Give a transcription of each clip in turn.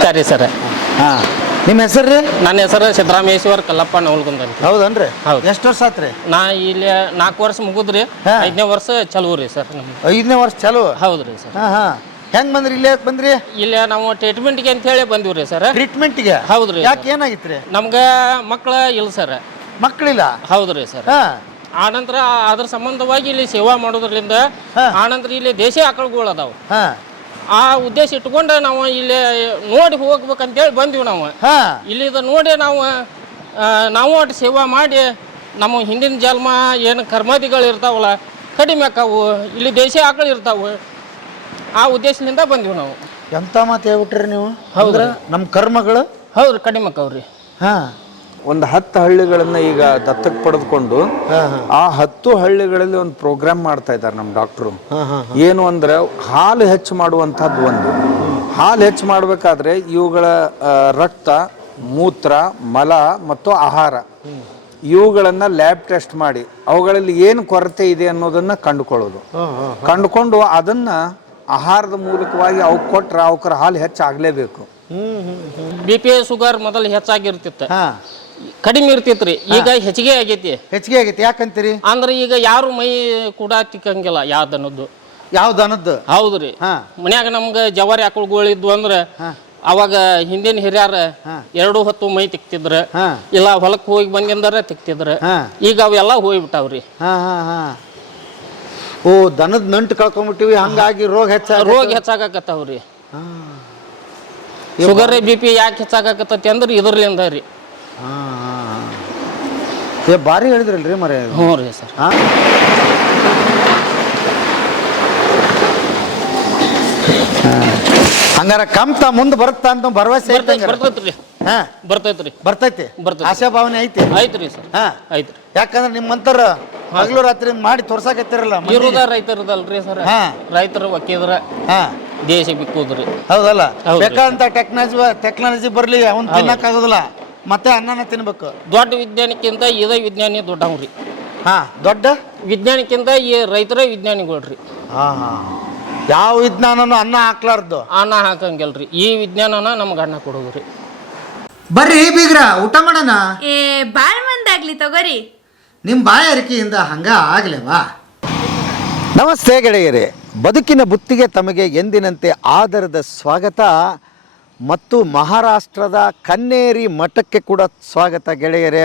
ನಮಸ್ಕಾರ ರೀ ಸರ್. ಹಾಂ, ನಿಮ್ಮ ಹೆಸರು ರೀ? ನನ್ನ ಹೆಸರು ಸಿದ್ದರಾಮೇಶ್ವರ್ ಕಲ್ಲಪ್ಪ ನವಲ್ಗುಂದ ಅಂತ. ಹೌದನ್ರಿ? ಹೌದು. ಎಷ್ಟು ವರ್ಷ ಆತ್ರಿ? ನಾ ಇಲ್ಲಿ 4 ವರ್ಷ ಮುಗಿದ್ರಿ, 5ನೇ ವರ್ಷ ಚಲೋ ರೀ ಸರ್. 5ನೇ ವರ್ಷ ಚಾಲು? ಹೌದು ರೀ ಸರ್. ಹಾಂ ಹಾಂ. ಹೆಂಗೆ ಬಂದ್ರಿ? ಇಲ್ಲೇ ಬಂದ್ರಿ? ಇಲ್ಲಿ ನಾವು ಟ್ರೀಟ್ಮೆಂಟ್ಗೆ ಅಂತ ಹೇಳಿ ಬಂದಿವಿ ರೀ ಸರ್. ಟ್ರೀಟ್ಮೆಂಟ್ಗೆ? ಹೌದು ರೀ. ಯಾಕೆ, ಏನಾಗಿತ್ತು ರೀ? ನಮ್ಗೆ ಮಕ್ಕಳ ಇಲ್ಲ ಸರ್. ಮಕ್ಕಳಿಲ್ಲ? ಹೌದು ರೀ ಸರ್. ಹಾಂ. ಆನಂತರ ಅದ್ರ ಸಂಬಂಧವಾಗಿ ಇಲ್ಲಿ ಸೇವಾ ಮಾಡೋದ್ರಿಂದ ಆನಂತರ ಇಲ್ಲಿ ದೇಶಿ ಆಕಳುಗಳು ಅದಾವ. ಹಾಂ. ಆ ಉದ್ದೇಶ ಇಟ್ಕೊಂಡು ನಾವು ಇಲ್ಲಿ ನೋಡಿ ಹೋಗ್ಬೇಕಂತೇಳಿ ಬಂದೀವಿ ನಾವು. ಇಲ್ಲಿದ ನೋಡಿ ನಾವು ಅಷ್ಟು ಸೇವಾ ಮಾಡಿ ನಮ್ಮ ಹಿಂದಿನ ಜನ್ಮ ಏನು ಕರ್ಮಾದಿಗಳು ಇರ್ತಾವಲ್ಲ ಕಡಿಮೆ ಆಕಾವು, ಇಲ್ಲಿ ದೇಶಿ ಆಕಳು ಇರ್ತಾವೆ, ಆ ಉದ್ದೇಶದಿಂದ ಬಂದೀವಿ ನಾವು. ಎಂಥ ಮಾತು ಹೇಳ್ಬಿಟ್ರಿ ನೀವು. ಹೌದ್ರ? ನಮ್ಮ ಕರ್ಮಗಳು ಹೌದು ಕಡಿಮೆ ಆಕಾವ್ರಿ. ಹಾಂ. ಒಂದು 10 ಹಳ್ಳಿಗಳನ್ನ ಈಗ ದತ್ತಕ್ಕೆ ಪಡೆದುಕೊಂಡು ಆ 10 ಹಳ್ಳಿಗಳಲ್ಲಿ ಒಂದು ಪ್ರೋಗ್ರಾಮ್ ಮಾಡ್ತಾ ಇದ್ದಾರೆ ನಮ್ಮ ಡಾಕ್ಟ್ರು. ಏನು ಅಂದ್ರೆ ಹಾಲು ಹೆಚ್ಚು ಮಾಡುವಂಥದ್ದು ಒಂದು. ಹಾಲು ಹೆಚ್ಚು ಮಾಡಬೇಕಾದ್ರೆ ಇವುಗಳ ರಕ್ತ, ಮೂತ್ರ, ಮಲ ಮತ್ತು ಆಹಾರ ಇವುಗಳನ್ನು ಲ್ಯಾಬ್ ಟೆಸ್ಟ್ ಮಾಡಿ ಅವುಗಳಲ್ಲಿ ಏನು ಕೊರತೆ ಇದೆ ಅನ್ನೋದನ್ನ ಕಂಡುಕೊಂಡು ಅದನ್ನ ಆಹಾರದ ಮೂಲಕವಾಗಿ ಅವು ಕೊಟ್ರೆ ಅವಕ್ರ ಹಾಲು ಹೆಚ್ಚಾಗಲೇಬೇಕು. BP ಶುಗರ್ ಮೊದಲು ಹೆಚ್ಚಾಗಿರ್ತಿತ್ತು, ಕಡಿಮೆ ಇರ್ತಿತ್ರಿ. ಈಗ ಹೆಚ್ಚಿಗೆ ಆಗೈತಿ. ಯಾಕಂತೀರಿ? ಅಂದ್ರೆ ಈಗ ಯಾರು ಮೈ ಕೂಡ ತಿಕ್ಕಂಗಿಲ್ಲ ಯಾವ ದನದ್ದು. ಯಾವ ದನದ್ದು? ಹೌದ್ರಿ. ಮನ್ಯಾಗ ನಮ್ಗೆ ಜವಾರಿ ಆಕಳುಗಳಿದ್ವು ಅಂದ್ರೆ ಅವಾಗ ಹಿಂದಿನ ಹಿರಿಯರ 2 ಹೊತ್ತು ಮೈ ತಿಕ್ತಿದ್ರ, ಇಲ್ಲ ಹೊಲಕ್ಕೆ ಹೋಗಿ ಬಂದಿಂದಾರ ತಿಕ್ತಿದ್ರ. ಈಗ ಅವೆಲ್ಲ ಹೋಗ್ಬಿಟ್ಟಾವ್ರಿ. ಓ, ದನದ ನಂಟು ಕಳ್ಕೊಂಡ್ಬಿಟ್ಟಿವಿ, ಹಂಗಾಗಿ ರೋಗ ಹೆಚ್ಚಾಗಕತ್ತಾವ್ರಿ. ಶುಗರ್ BP ಯಾಕೆ ಹೆಚ್ಚಾಗಕತ್ತತಿ ಅಂದ್ರೆ ಇದ್ರಲಿಂದ ರೀ. ಭಾರಿ ಹೇಳಿದ್ರಲ್ರಿ ಮರ. ಹ್ಞೂ ರೀ ಸರ್. ಹಂಗಾರ ಕಂತ ಮುಂದೆ ಬರುತ್ತಾ ಅಂತ ಭರವಸೆ ಬರ್ತೈತಿ. ಆಶಾಭಾವನೆ ಐತ್ರಿ ಸರ್. ಐತ್ರಿ. ಯಾಕಂದ್ರೆ ನಿಮ್ಮಂತರ ಹಗಲು ರಾತ್ರಿ ಮಾಡಿ ತೋರ್ಸಾಕತ್ತಿರಲ್ಲ. ಇರುದ ರೈತರದಲ್ರಿ ಸರ್. ರೈತರು ಒಕ್ಕಿದ್ರ ದೇಶ ಬಿಕ್ಕುದ್ರಿ. ಹೌದಲ್ಲ? ಬೇಕಾದಂತ ಟೆಕ್ನಾಲಜಿ ಬರ್ಲಿ, ಅವ್ನು ತಿನ್ನಕ್ಕಾಗೋದಿಲ್ಲ, ಮತ್ತೆ ಅನ್ನನ ತಿನ್ಬೇಕು. ದೊಡ್ಡ ವಿಜ್ಞಾನಿಕ್ಕಿಂತ ಇದ ವಿಜ್ಞಾನಿ ದೊಡ್ಡವ್ರಿ. ದೊಡ್ಡ ವಿಜ್ಞಾನಿಕ್ಕಿಂತ ಈ ರೈತರೇ ವಿಜ್ಞಾನಿಗಳ್ರಿ. ಯಾವ ವಿಜ್ಞಾನನು ಅನ್ನ ಹಾಕ್ಲಾರ್ದು? ಅನ್ನ ಹಾಕಂಗಿಲ್ರಿ. ಈ ವಿಜ್ಞಾನನ ನಮ್ಗೆ ಅನ್ನ ಕೊಡೋದ್ರಿ. ಬರ್ರಿ ಬೀಗ್ರ, ಊಟ ಮಾಡೋಣ. ಬಾಳ್ ಮಂದಾಗ್ಲಿ ತಗೋರಿ. ನಿಮ್ಮ ಬಾಯಾರಿಕೆಯಿಂದ ಹಂಗ ಆಗ್ಲೇವಾ? ನಮಸ್ತೆ ಗೆಳೆಯರೇ, ಬದುಕಿನ ಬುತ್ತಿಗೆ ತಮಗೆ ಎಂದಿನಂತೆ ಆದರದ ಸ್ವಾಗತ ಮತ್ತು ಮಹಾರಾಷ್ಟ್ರದ ಕನ್ನೇರಿ ಮಠಕ್ಕೆ ಕೂಡ ಸ್ವಾಗತ ಗೆಳೆಯರೇ.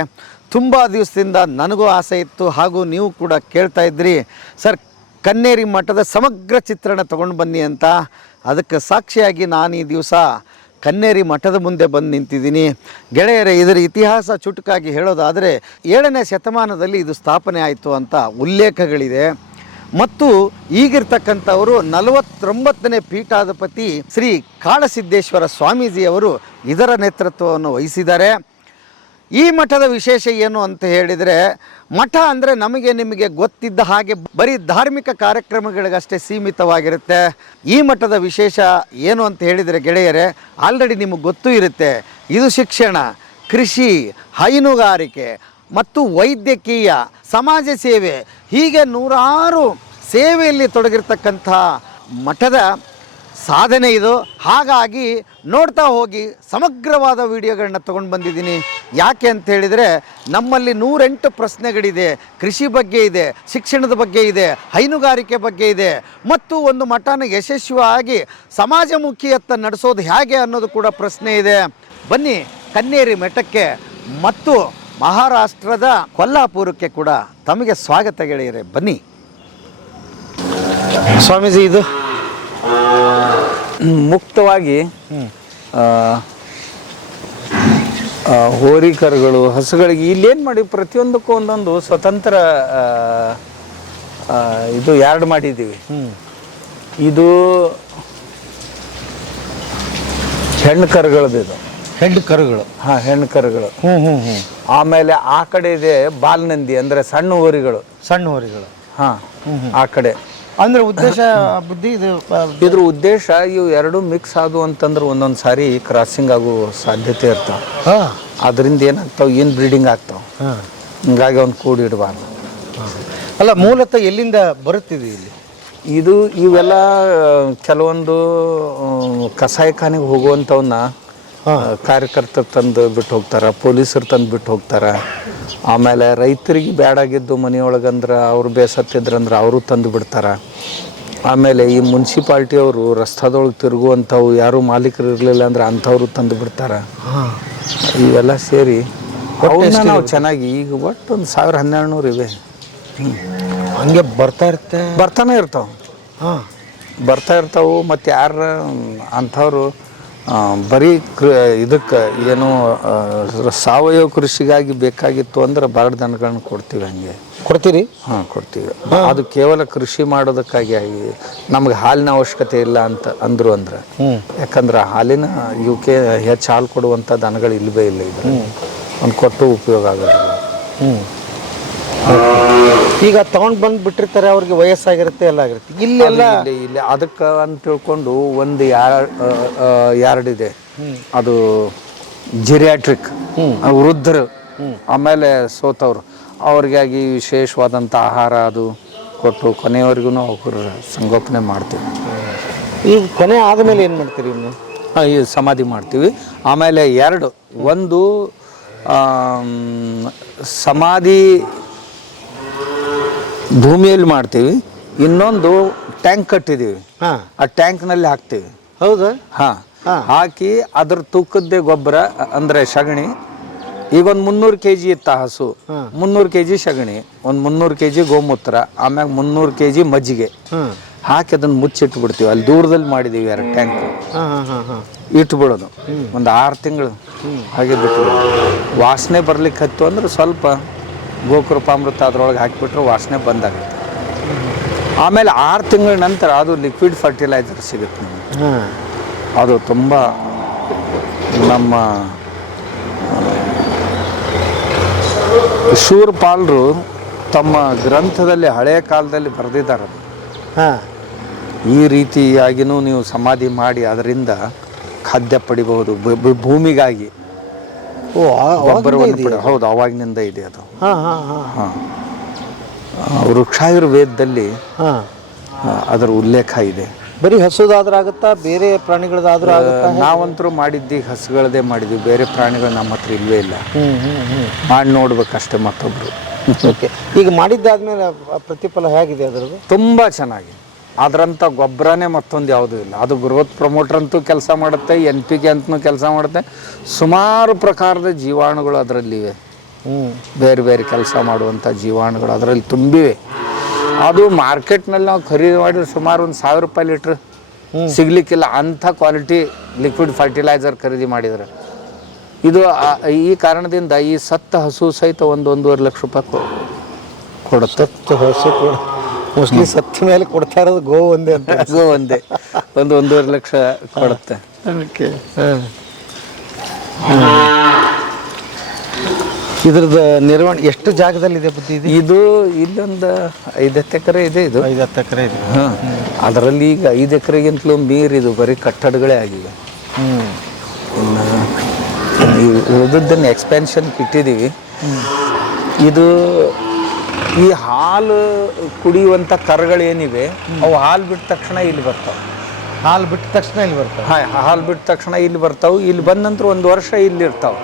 ತುಂಬ ದಿವಸದಿಂದ ನನಗೂ ಆಸೆ ಇತ್ತು, ಹಾಗೂ ನೀವು ಕೂಡ ಕೇಳ್ತಾ ಇದ್ರಿ ಸರ್ ಕನ್ನೇರಿ ಮಠದ ಸಮಗ್ರ ಚಿತ್ರಣ ತೊಗೊಂಡು ಬನ್ನಿ ಅಂತ. ಅದಕ್ಕೆ ಸಾಕ್ಷಿಯಾಗಿ ನಾನು ಈ ದಿವಸ ಕನ್ನೇರಿ ಮಠದ ಮುಂದೆ ಬಂದು ನಿಂತಿದ್ದೀನಿ ಗೆಳೆಯರೇ. ಇದರ ಇತಿಹಾಸ ಚುಟುಕಾಗಿ ಹೇಳೋದಾದರೆ 7ನೇ ಶತಮಾನದಲ್ಲಿ ಇದು ಸ್ಥಾಪನೆ ಆಯಿತು ಅಂತ ಉಲ್ಲೇಖಗಳಿದೆ. ಮತ್ತು ಈಗಿರ್ತಕ್ಕಂಥವರು 49ನೇ ಪೀಠಾಧಿಪತಿ ಶ್ರೀ ಕಾಳಸಿದ್ದೇಶ್ವರ ಸ್ವಾಮೀಜಿಯವರು ಇದರ ನೇತೃತ್ವವನ್ನು ವಹಿಸಿದ್ದಾರೆ. ಈ ಮಠದ ವಿಶೇಷ ಏನು ಅಂತ ಹೇಳಿದರೆ, ಮಠ ಅಂದರೆ ನಮಗೆ ನಿಮಗೆ ಗೊತ್ತಿದ್ದ ಹಾಗೆ ಬರೀ ಧಾರ್ಮಿಕ ಕಾರ್ಯಕ್ರಮಗಳಿಗಷ್ಟೇ ಸೀಮಿತವಾಗಿರುತ್ತೆ. ಈ ಮಠದ ವಿಶೇಷ ಏನು ಅಂತ ಹೇಳಿದರೆ ಗೆಳೆಯರೇ, ಆಲ್ರೆಡಿ ನಿಮಗೆ ಗೊತ್ತೂ ಇರುತ್ತೆ. ಇದು ಶಿಕ್ಷಣ, ಕೃಷಿ, ಹೈನುಗಾರಿಕೆ ಮತ್ತು ವೈದ್ಯಕೀಯ, ಸಮಾಜ ಸೇವೆ, ಹೀಗೆ 100 ಸೇವೆಯಲ್ಲಿ ತೊಡಗಿರ್ತಕ್ಕಂಥ ಮಠದ ಸಾಧನೆ ಇದು. ಹಾಗಾಗಿ ನೋಡ್ತಾ ಹೋಗಿ ಸಮಗ್ರವಾದ ವಿಡಿಯೋಗಳನ್ನ ತೊಗೊಂಡು ಬಂದಿದ್ದೀನಿ. ಯಾಕೆ ಅಂತ ಹೇಳಿದರೆ, ನಮ್ಮಲ್ಲಿ 108 ಪ್ರಶ್ನೆಗಳಿದೆ. ಕೃಷಿ ಬಗ್ಗೆ ಇದೆ, ಶಿಕ್ಷಣದ ಬಗ್ಗೆ ಇದೆ, ಹೈನುಗಾರಿಕೆ ಬಗ್ಗೆ ಇದೆ, ಮತ್ತು ಒಂದು ಮಠನ ಯಶಸ್ವಿಯಾಗಿ ಸಮಾಜಮುಖಿಯತ್ತ ನಡೆಸೋದು ಹೇಗೆ ಅನ್ನೋದು ಕೂಡ ಪ್ರಶ್ನೆ ಇದೆ. ಬನ್ನಿ ಕನ್ನೇರಿ ಮಠಕ್ಕೆ ಮತ್ತು ಮಹಾರಾಷ್ಟ್ರದ ಕೊಲ್ಲಾಪುರಕ್ಕೆ ಕೂಡ ತಮಗೆ ಸ್ವಾಗತ ಗೆಳೆಯರೆ. ಬನ್ನಿ ಸ್ವಾಮೀಜಿ. ಇದು ಮುಕ್ತವಾಗಿ ಹೋರಿಕರುಗಳು, ಹಸುಗಳಿಗೆ ಇಲ್ಲೇನು ಮಾಡಿ ಪ್ರತಿಯೊಂದಕ್ಕೂ ಒಂದೊಂದು ಸ್ವತಂತ್ರ ಇದು ಯಾರ್ಡ್ ಮಾಡಿದ್ದೀವಿ. ಇದು ಹೆಣ್ಣು ಕರುಗಳದ್ದು. ಇದು ಹೆಣ್ಣು ಕರುಗಳು? ಹೆಣ್ಣು ಕರುಗಳು. ಆಮೇಲೆ ಆ ಕಡೆ ಇದೆ ಬಾಲ್ನಂದಿ, ಅಂದ್ರೆ ಸಣ್ಣ ಹೋರಿಗಳು. ಆ ಕಡೆ ಅಂದ್ರೆ ಉದ್ದೇಶ ಬುದ್ಧಿ ಇದ್ರ ಉದ್ದೇಶ ಇವು ಎರಡು ಮಿಕ್ಸ್ ಆದವು ಅಂತಂದ್ರೆ ಒಂದೊಂದು ಸಾರಿ ಕ್ರಾಸಿಂಗ್ ಆಗೋ ಸಾಧ್ಯತೆ ಇರ್ತಾವ. ಅದರಿಂದ ಏನಾಗ್ತಾವ, ಇನ್ ಬ್ರೀಡಿಂಗ್ ಆಗ್ತಾವ. ಹಿಂಗಾಗಿ ಅವ್ನು ಕೂಡಿಡಬಾರ್ದು. ಅಲ್ಲ, ಮೂಲತಃ ಎಲ್ಲಿಂದ ಬರುತ್ತಿದೆ ಇಲ್ಲಿ? ಇವೆಲ್ಲ ಕೆಲವೊಂದು ಕಸಾಯಿಖಾನೆಗೆ ಹೋಗುವಂಥವನ್ನ ಕಾರ್ಯಕರ್ತರು ತಂದು ಬಿಟ್ಟು ಹೋಗ್ತಾರೆ, ಪೊಲೀಸರು ತಂದು ಬಿಟ್ಟು ಹೋಗ್ತಾರೆ. ಆಮೇಲೆ ರೈತರಿಗೆ ಬ್ಯಾಡಾಗಿದ್ದು ಮನೆಯೊಳಗಂದ್ರೆ ಅವ್ರು ಬೇಸತ್ತಿದ್ರಂದ್ರೆ ಅವರು ತಂದು ಬಿಡ್ತಾರೆ. ಆಮೇಲೆ ಈ ಮುನ್ಸಿಪಾಲ್ಟಿಯವರು ರಸ್ತಾದೊಳಗೆ ತಿರುಗುವಂಥವು ಯಾರು ಮಾಲೀಕರು ಇರಲಿಲ್ಲ ಅಂದ್ರೆ ಅಂಥವ್ರು ತಂದು ಬಿಡ್ತಾರೆ. ಇವೆಲ್ಲ ಸೇರಿ ಅವನ್ನ ನಾವು ಚೆನ್ನಾಗಿ ಈಗ ಒಟ್ಟು ಒಂದು 1100 ಇವೆ. ಹಂಗೆ ಬರ್ತಾನೆ ಇರ್ತಾವೆ. ಬರ್ತಾ ಇರ್ತಾವೆ. ಮತ್ತು ಯಾರು ಅಂಥವ್ರು ಬರೀ ಇದಕ್ಕೆ ಏನು ಸಾವಯವ ಕೃಷಿಗಾಗಿ ಬೇಕಾಗಿತ್ತು ಅಂದ್ರೆ ಬಾರ್ಡ್ ದನಗಳನ್ನ ಕೊಡ್ತೀವಿ. ಹಂಗೆ ಕೊಡ್ತೀರಿ? ಹಾಂ, ಕೊಡ್ತೀವಿ. ಅದು ಕೇವಲ ಕೃಷಿ ಮಾಡೋದಕ್ಕಾಗಿ ನಮ್ಗೆ ಹಾಲಿನ ಅವಶ್ಯಕತೆ ಇಲ್ಲ ಅಂತ ಅಂದರು ಅಂದ್ರೆ. ಯಾಕಂದ್ರೆ ಹಾಲಿನ ಇವಕ್ಕೆ ಹೆಚ್ಚು ಹಾಲು ಕೊಡುವಂಥ ದನಗಳು ಇಲ್ಲವೇ ಇಲ್ಲ. ಇದು ಒಂದು ಕೊಟ್ಟು ಉಪಯೋಗ ಆಗೋದಿಲ್ಲ. ಈಗ ತಗೊಂಡು ಬಂದು ಬಿಟ್ಟಿರ್ತಾರೆ, ಅವ್ರಿಗೆ ವಯಸ್ಸಾಗಿರುತ್ತೆ, ಎಲ್ಲ ಆಗಿರುತ್ತೆ. ಇಲ್ಲಿ ಅದಕ್ಕೆ ಅಂತ ತಿಳ್ಕೊಂಡು ಒಂದು ಯಾರ್ಡ್ ಇದೆ, ಅದು ಜಿರಿಯಾಟ್ರಿಕ್ ವೃದ್ಧರು, ಆಮೇಲೆ ಸೋತವ್ರು, ಅವ್ರಿಗಾಗಿ ವಿಶೇಷವಾದಂಥ ಆಹಾರ ಅದು ಕೊಟ್ಟು ಕೊನೆಯವರೆಗೂ ಅವ್ರ ಸಂಗೋಪನೆ ಮಾಡ್ತೀವಿ. ಈಗ ಕೊನೆ ಆದಮೇಲೆ ಏನು ಮಾಡ್ತೀರಿ? ಇನ್ನು ಈ ಸಮಾಧಿ ಮಾಡ್ತೀವಿ. ಆಮೇಲೆ ಒಂದು ಸಮಾಧಿ ಭೂಮಿಯಲ್ಲಿ ಮಾಡ್ತೀವಿ, ಇನ್ನೊಂದು ಟ್ಯಾಂಕ್ ಕಟ್ಟಿದ್ದೀವಿ. ಆ ಟ್ಯಾಂಕ್ನಲ್ಲಿ ಹಾಕ್ತೀವಿ. ಹೌದಾ? ಹಾಂ, ಹಾಕಿ ಅದ್ರ ತೂಕದ್ದೇ ಗೊಬ್ಬರ ಅಂದರೆ ಸಗಣಿ. ಈಗ ಒಂದು 300 kg ಇತ್ತ ಹಸು, 300 kg ಸಗಣಿ, ಒಂದು 300 kg ಗೋಮೂತ್ರ, ಆಮ್ಯಾಗ 300 kg ಮಜ್ಜಿಗೆ ಹಾಕಿ ಅದನ್ನು ಮುಚ್ಚಿಟ್ಟು ಬಿಡ್ತೀವಿ. ಅಲ್ಲಿ ದೂರದಲ್ಲಿ ಮಾಡಿದ್ದೀವಿ 2 ಟ್ಯಾಂಕ್. ಇಟ್ಬಿಡೋದು ಒಂದು 6 ತಿಂಗಳು ಹಾಗೆ ಬಿಟ್ಟು. ವಾಸನೆ ಬರ್ಲಿಕ್ಕೆ ಹತ್ತು ಅಂದ್ರೆ ಸ್ವಲ್ಪ ಗೋಕೃಪಾಮೃತ ಅದರೊಳಗೆ ಹಾಕಿಬಿಟ್ರೆ ವಾಸನೆ ಬಂದಾಗುತ್ತೆ. ಆಮೇಲೆ 6 ತಿಂಗಳ ನಂತರ ಅದು ಲಿಕ್ವಿಡ್ ಫರ್ಟಿಲೈಸರ್ ಸಿಗುತ್ತೆ ನಮಗೆ. ಅದು ತುಂಬ ನಮ್ಮ ಶೂರ್ಪಾಲರು ತಮ್ಮ ಗ್ರಂಥದಲ್ಲಿ ಹಳೆಯ ಕಾಲದಲ್ಲಿ ಬರೆದಿದ್ದಾರೆ. ಈ ರೀತಿಯಾಗಿನೂ ನೀವು ಸಮಾಧಿ ಮಾಡಿ ಅದರಿಂದ ಖಾದ್ಯ ಪಡಿಬಹುದು ಭೂಮಿಗಾಗಿ. ಗೊಬ್ಬರವನ್ನು ಹೌದು, ಅವಾಗಿನಿಂದ ಇದೆ ಅದು. ಹಾಂ, ವೃಕ್ಷಾಯುರ್ವೇದದಲ್ಲಿ ಅದರ ಉಲ್ಲೇಖ ಇದೆ. ಬರೀ ಹಸುದಾದ್ರೂ ಆಗುತ್ತಾ, ಬೇರೆ ಪ್ರಾಣಿಗಳದಾದ್ರೂ ಆಗುತ್ತಾ? ನಾವಂತರೂ ಮಾಡಿದ್ದು ಹಸುಗಳದೇ ಮಾಡಿದ್ವಿ, ಬೇರೆ ಪ್ರಾಣಿಗಳು ನಮ್ಮ ಹತ್ರ ಇಲ್ವೇ ಇಲ್ಲ. ಮಾಡಿ ನೋಡ್ಬೇಕಷ್ಟೇ ಮತ್ತೊಬ್ರು. ಓಕೆ, ಈಗ ಮಾಡಿದ್ದಾದ್ಮೇಲೆ ಪ್ರತಿಫಲ ಹೇಗಿದೆ ಅದರದ್ದು? ತುಂಬ ಚೆನ್ನಾಗಿ. ಅದರಂಥ ಗೊಬ್ಬರನೇ ಮತ್ತೊಂದು ಯಾವುದೂ ಇಲ್ಲ. ಅದು ಗ್ರೋತ್ ಪ್ರಮೋಟರ್ ಅಂತೂ ಕೆಲಸ ಮಾಡುತ್ತೆ, NPK ಅಂತೂ ಕೆಲಸ ಮಾಡುತ್ತೆ. ಸುಮಾರು ಪ್ರಕಾರದ ಜೀವಾಣುಗಳು ಅದರಲ್ಲಿವೆ. ಬೇರೆ ಬೇರೆ ಕೆಲಸ ಮಾಡುವಂಥ ಜೀವಾಣುಗಳು ಅದರಲ್ಲಿ ತುಂಬಿವೆ. ಅದು ಮಾರ್ಕೆಟ್ನಲ್ಲಿ ನಾವು ಖರೀದಿ ಮಾಡಿದ್ರೆ ಸುಮಾರು ಒಂದು 1000 ರೂಪಾಯಿ ಲೀಟ್ರ್ ಸಿಗ್ಲಿಕ್ಕಿಲ್ಲ. ಅಂಥ ಕ್ವಾಲಿಟಿ ಲಿಕ್ವಿಡ್ ಫರ್ಟಿಲೈಸರ್ ಖರೀದಿ ಮಾಡಿದರೆ ಇದು ಈ ಕಾರಣದಿಂದ ಈ ಸತ್ತ ಹಸು ಸಹಿತ 1-1.5 ಲಕ್ಷ ರೂಪಾಯಿ ಕೊಡುತ್ತೆ. ಹಸು ಮೋಸ್ಟ್ಲಿ ಸತ್ತ ಮೇಲೆ ಕೊಡ್ತಾ ಇರೋದು ಗೋ ಒಂದೇ ಅಂತ. ಗೋ ಒಂದೇ 1-1.5 ಲಕ್ಷ ಕೊಡುತ್ತೆ. ಇದ್ರದ್ದು ನಿರ್ವಹಣೆ ಎಷ್ಟು ಜಾಗದಲ್ಲಿದೆ ಬುದ್ಧಿ? ಇದು ಇಲ್ಲೊಂದು 5 ಎಕರೆ ಇದೆ. ಇದು 5-10 ಎಕರೆ ಇದೆ. ಹಾಂ, ಅದರಲ್ಲಿ ಈಗ 5 ಎಕರೆಗಿಂತಲೂ ಮೀರಿದು ಬರೀ ಕಟ್ಟಡಗಳೇ ಆಗಿವೆ. ಉಳಿದದ್ದನ್ನು ಎಕ್ಸ್ಪ್ಯಾನ್ಷನ್ಗೆ ಇಟ್ಟಿದ್ದೀವಿ. ಇದು ಈ ಹಾಲು ಕುಡಿಯುವಂಥ ಕರುಗಳೇನಿವೆ ಅವು ಹಾಲು ಬಿಟ್ಟ ತಕ್ಷಣ ಇಲ್ಲಿ ಬರ್ತಾವೆ. ಹಾಲು ಬಿಟ್ಟ ತಕ್ಷಣ ಇಲ್ಲಿ ಬರ್ತಾವೆ? ಹಾಲು ಬಿಟ್ಟ ತಕ್ಷಣ ಇಲ್ಲಿ ಬರ್ತಾವೆ. ಇಲ್ಲಿ ಬಂದ ನಂತರ 1 ವರ್ಷ ಇಲ್ಲಿ ಇರ್ತಾವೆ.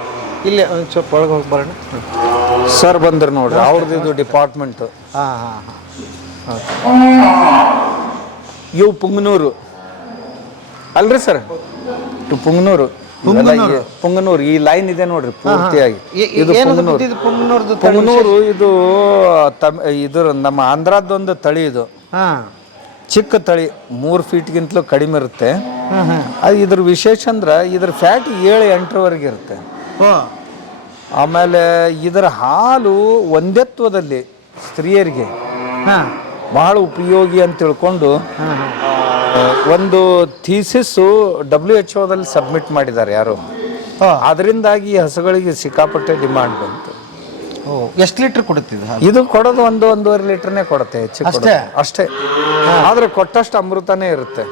ಇಲ್ಲೇ ಒಂದು ಸ್ವಲ್ಪ ಒಳಗೆ ಹೋಗಿ ಬರೋಣ. ಸರ್ ಬಂದ್ರೆ ನೋಡ್ರಿ, ಅವ್ರದ್ದು ಇದು ಡಿಪಾರ್ಟ್ಮೆಂಟು. ಇವು ಪುಂಗನೂರು ಅಲ್ರಿ ಸರ್? ಪುಂಗನೂರು. ಈ ಲೈನ್ ಇದೆ ನೋಡ್ರಿ ಪೂರ್ತಿಯಾಗಿ. ಇದು ಪುಂಗನೂರು. ಇದು ನಮ್ಮ ಆಂಧ್ರದೊಂದು ತಳಿ. ಇದು ಚಿಕ್ಕ ತಳಿ, 3 ಫೀಟ್ಗಿಂತಲೂ ಕಡಿಮೆ ಇರುತ್ತೆ. ಅದು ಇದ್ರ ವಿಶೇಷ ಅಂದ್ರೆ ಇದ್ರ ಫ್ಯಾಟ್ 7-8ರವರೆಗೆ ಇರುತ್ತೆ. ಆಮೇಲೆ ಇದರ ಹಾಲು ಒಂದೇತ್ವದಲ್ಲಿ ಸ್ತ್ರೀಯರಿಗೆ ಬಹಳ ಉಪಯೋಗಿ ಅಂತ ತಿಳ್ಕೊಂಡು ಒಂದು ಥೀಸಿಸ್ಸು WHO ಸಬ್ಮಿಟ್ ಮಾಡಿದ್ದಾರೆ ಯಾರು. ಅದರಿಂದಾಗಿ ಈ ಹಸುಗಳಿಗೆ ಸಿಕ್ಕಾಪಟ್ಟೆ ಡಿಮಾಂಡ್ ಬಂತು. ಎಷ್ಟು ಲೀಟ್ರ್ ಕೊಡುತ್ತಿದೆ ಇದು? ಕೊಡೋದು 1-1.5 ಲೀಟ್ರನ್ನೇ ಕೊಡುತ್ತೆ, ಹೆಚ್ಚು ಅಷ್ಟೇ. ಆದ್ರೆ ಕೊಟ್ಟಷ್ಟು ಅಮೃತನೇ ಇರುತ್ತೆ.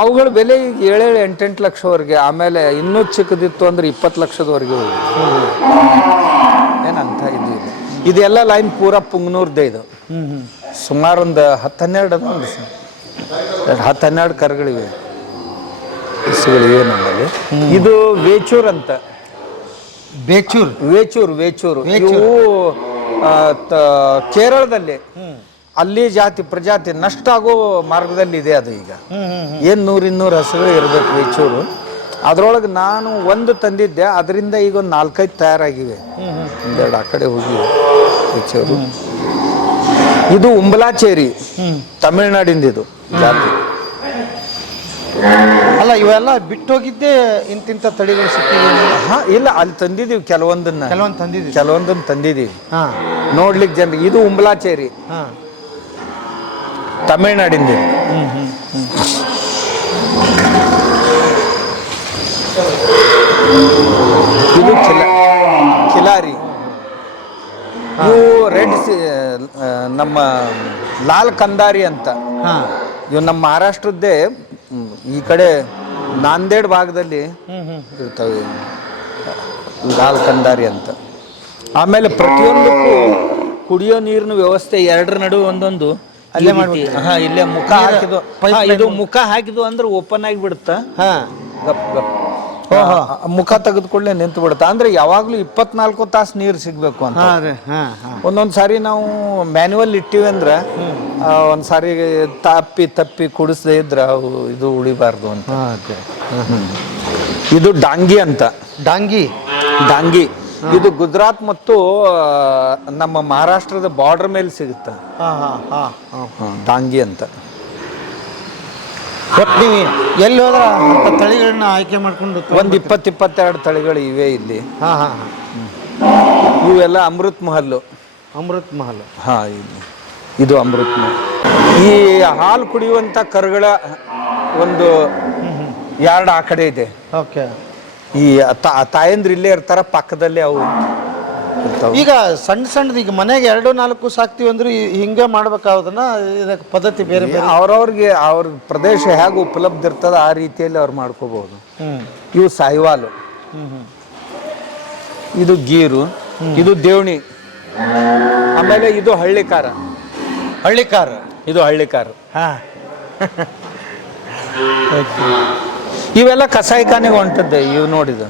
ಅವುಗಳ ಬೆಲೆ ಈಗ 7-8 ಲಕ್ಷವರೆಗೆ. ಆಮೇಲೆ ಇನ್ನೂ ಚಿಕ್ಕದಿತ್ತು ಅಂದ್ರೆ 20 ಲಕ್ಷದವರೆಗೆ ಹೋಗಿ. ಏನಂತ ಇದು ಇದೆ. ಇದೆಲ್ಲ ಲೈನ್ ಪೂರಾ ಪುಂಗನೂರ್ದೇ. ಇದು ಸುಮಾರು ಒಂದು 10-12 ಅದ. 10-12 ಕರುಗಳಿವೆ. ಹಸುಗಳಿವೆ ನಮ್ಮಲ್ಲಿ. ಇದು ವೇಚೂರ್ ಅಂತ. ಬೇಚೂರ್ ವೇಚೂರು ಇವು ಕೇರಳದಲ್ಲಿ ಅಲ್ಲಿ ಪ್ರಜಾತಿ ನಷ್ಟ ಆಗೋ ಮಾರ್ಗದಲ್ಲಿ ಇದೆ ಅದು. ಈಗ ಏನ್ 100-200 ಹಸುಗಳು ಇರಬೇಕು ವೇಚೂರು. ಅದ್ರೊಳಗೆ ನಾನು ಒಂದು ತಂದಿದ್ದೆ, ಅದರಿಂದ ಈಗ ಒಂದು 4-5 ತಯಾರಾಗಿವೆ. ಒಂದೆರಡು ಆ ಕಡೆ ಹೋಗಿವೆ ವೇಚೂರು. ಇದು ಉಂಬಲಾಚೇರಿ, ತಮಿಳ್ನಾಡಿಂದ ಇದು ಜಾತಿ. ಅಲ್ಲ, ಇವೆಲ್ಲ ಬಿಟ್ಟೋಗಿದ್ದೆ ಇಂತಿಂತ ತಳಿಗಳು ಸಿಕ್ಕಿದೆ? ಇಲ್ಲ, ಅಲ್ಲಿ ತಂದಿದೀವಿ ಕೆಲವೊಂದನ್ನು ತಂದಿದೀವಿ ನೋಡ್ಲಿಕ್ಕೆ ಜನರಿಗೆ. ಇದು ಉಂಬಲಾಚೇರಿ, ತಮಿಳ್ನಾಡಿಂದ. ಇದು ಕಿಲಾರಿ. ಇವು ನಮ್ಮ ಲಾಲ್ ಕಂದಾರಿ ಅಂತ. ಇವು ನಮ್ಮ ಮಹಾರಾಷ್ಟ್ರದ್ದೇ, ಈ ಕಡೆ ನಾಂದೇಡ್ ಭಾಗದಲ್ಲಿ ಇರ್ತವೆ ಲಾಲ್ ಕಂದಾರಿ ಅಂತ. ಆಮೇಲೆ ಪ್ರತಿಯೊಂದಕ್ಕೂ ಕುಡಿಯೋ ನೀರಿನ ವ್ಯವಸ್ಥೆ ಎರಡರ ನಡುವೆ ಒಂದೊಂದು ಅಲ್ಲೇ ಮಾಡ್ತೀವಿ. ಇಲ್ಲೇ ಮುಖ ಹಾಕಿದ್ದು, ಇದು ಮುಖ ಹಾಕಿದ್ದು ಅಂದ್ರೆ ಓಪನ್ ಆಗಿ ಬಿಡುತ್ತ. ಮುಖ ತೆಗೆದುಕೊಳ್ಳೆ ನಿಂತು ಬಿಡುತ್ತ. ಅಂದ್ರೆ ಯಾವಾಗ್ಲೂ 24 ತಾಸು ನೀರು ಸಿಗ್ಬೇಕು ಅಂತ. ಒಂದೊಂದ್ ಸಾರಿ ನಾವು ಮ್ಯಾನ್ಯುವಲ್ ಇಟ್ಟಿವಿ ಅಂದ್ರೆ ಒಂದ್ಸಾರಿ ತಪ್ಪಿ ಕುಡಿಸದೇ ಇದ್ರ ಅವು ಇದು ಉಳಿಬಾರ್ದು ಅಂತ. ಇದು ಡಾಂಗಿ ಅಂತ. ಡಾಂಗಿ ಇದು ಗುಜರಾತ್ ಮತ್ತು ನಮ್ಮ ಮಹಾರಾಷ್ಟ್ರದ ಬಾರ್ಡರ್ ಮೇಲೆ ಸಿಗುತ್ತೆ. ಡಾಂಗಿ ಅಂತ. ನೀವು ಎಲ್ಲಿ ಹೋದ್ರ ತಳಿಗಳನ್ನ ಆಯ್ಕೆ ಮಾಡ್ಕೊಂಡು ಒಂದು 20-22 ತಳಿಗಳು ಇವೆ ಇಲ್ಲಿ. ಇವೆಲ್ಲ ಅಮೃತ್ ಮಹಲ್. ಇದು ಅಮೃತ್ ಮಹಲ್. ಈ ಹಾಲು ಕುಡಿಯುವಂತ ಕರುಗಳ ಒಂದು ಯಾರ್ಡ್ ಆ ಕಡೆ ಇದೆ. ಈ ತಾಯಂದ್ರ ಇಲ್ಲೇ ಇರ್ತಾರ, ಪಕ್ಕದಲ್ಲೇ ಅವು ಇರ್ತಾವ. ಈಗ ಸಣ್ಣದು ಈಗ ಮನೆಗೆ 2-4 ಸಾಕ್ತಿವಿ ಅಂದ್ರೆ ಹಿಂಗೆ ಮಾಡ್ಬೇಕಾಗೋದನ್ನ ಇದಕ್ಕೆ ಪದ್ಧತಿ ಬೇರೆ ಬೇರೆ ಅವ್ರವ್ರಿಗೆ ಅವ್ರ ಪ್ರದೇಶ ಹೇಗೆ ಉಪಲಬ್ಧ ಇರ್ತದ ಆ ರೀತಿಯಲ್ಲಿ ಅವ್ರು ಮಾಡ್ಕೋಬಹುದು. ಇವು ಸಾಯಿವಾಲು, ಇದು ಗೀರು, ಇದು ದೇವಣಿ. ಆಮೇಲೆ ಇದು ಹಳ್ಳಿಕಾರ. ಇದು ಹಳ್ಳಿಕಾರ. ಇವೆಲ್ಲ ಕಸಾಯಿಖಾನೆಗೆ ಹೊಂಟದ್ದೆ. ಇವು ನೋಡಿದ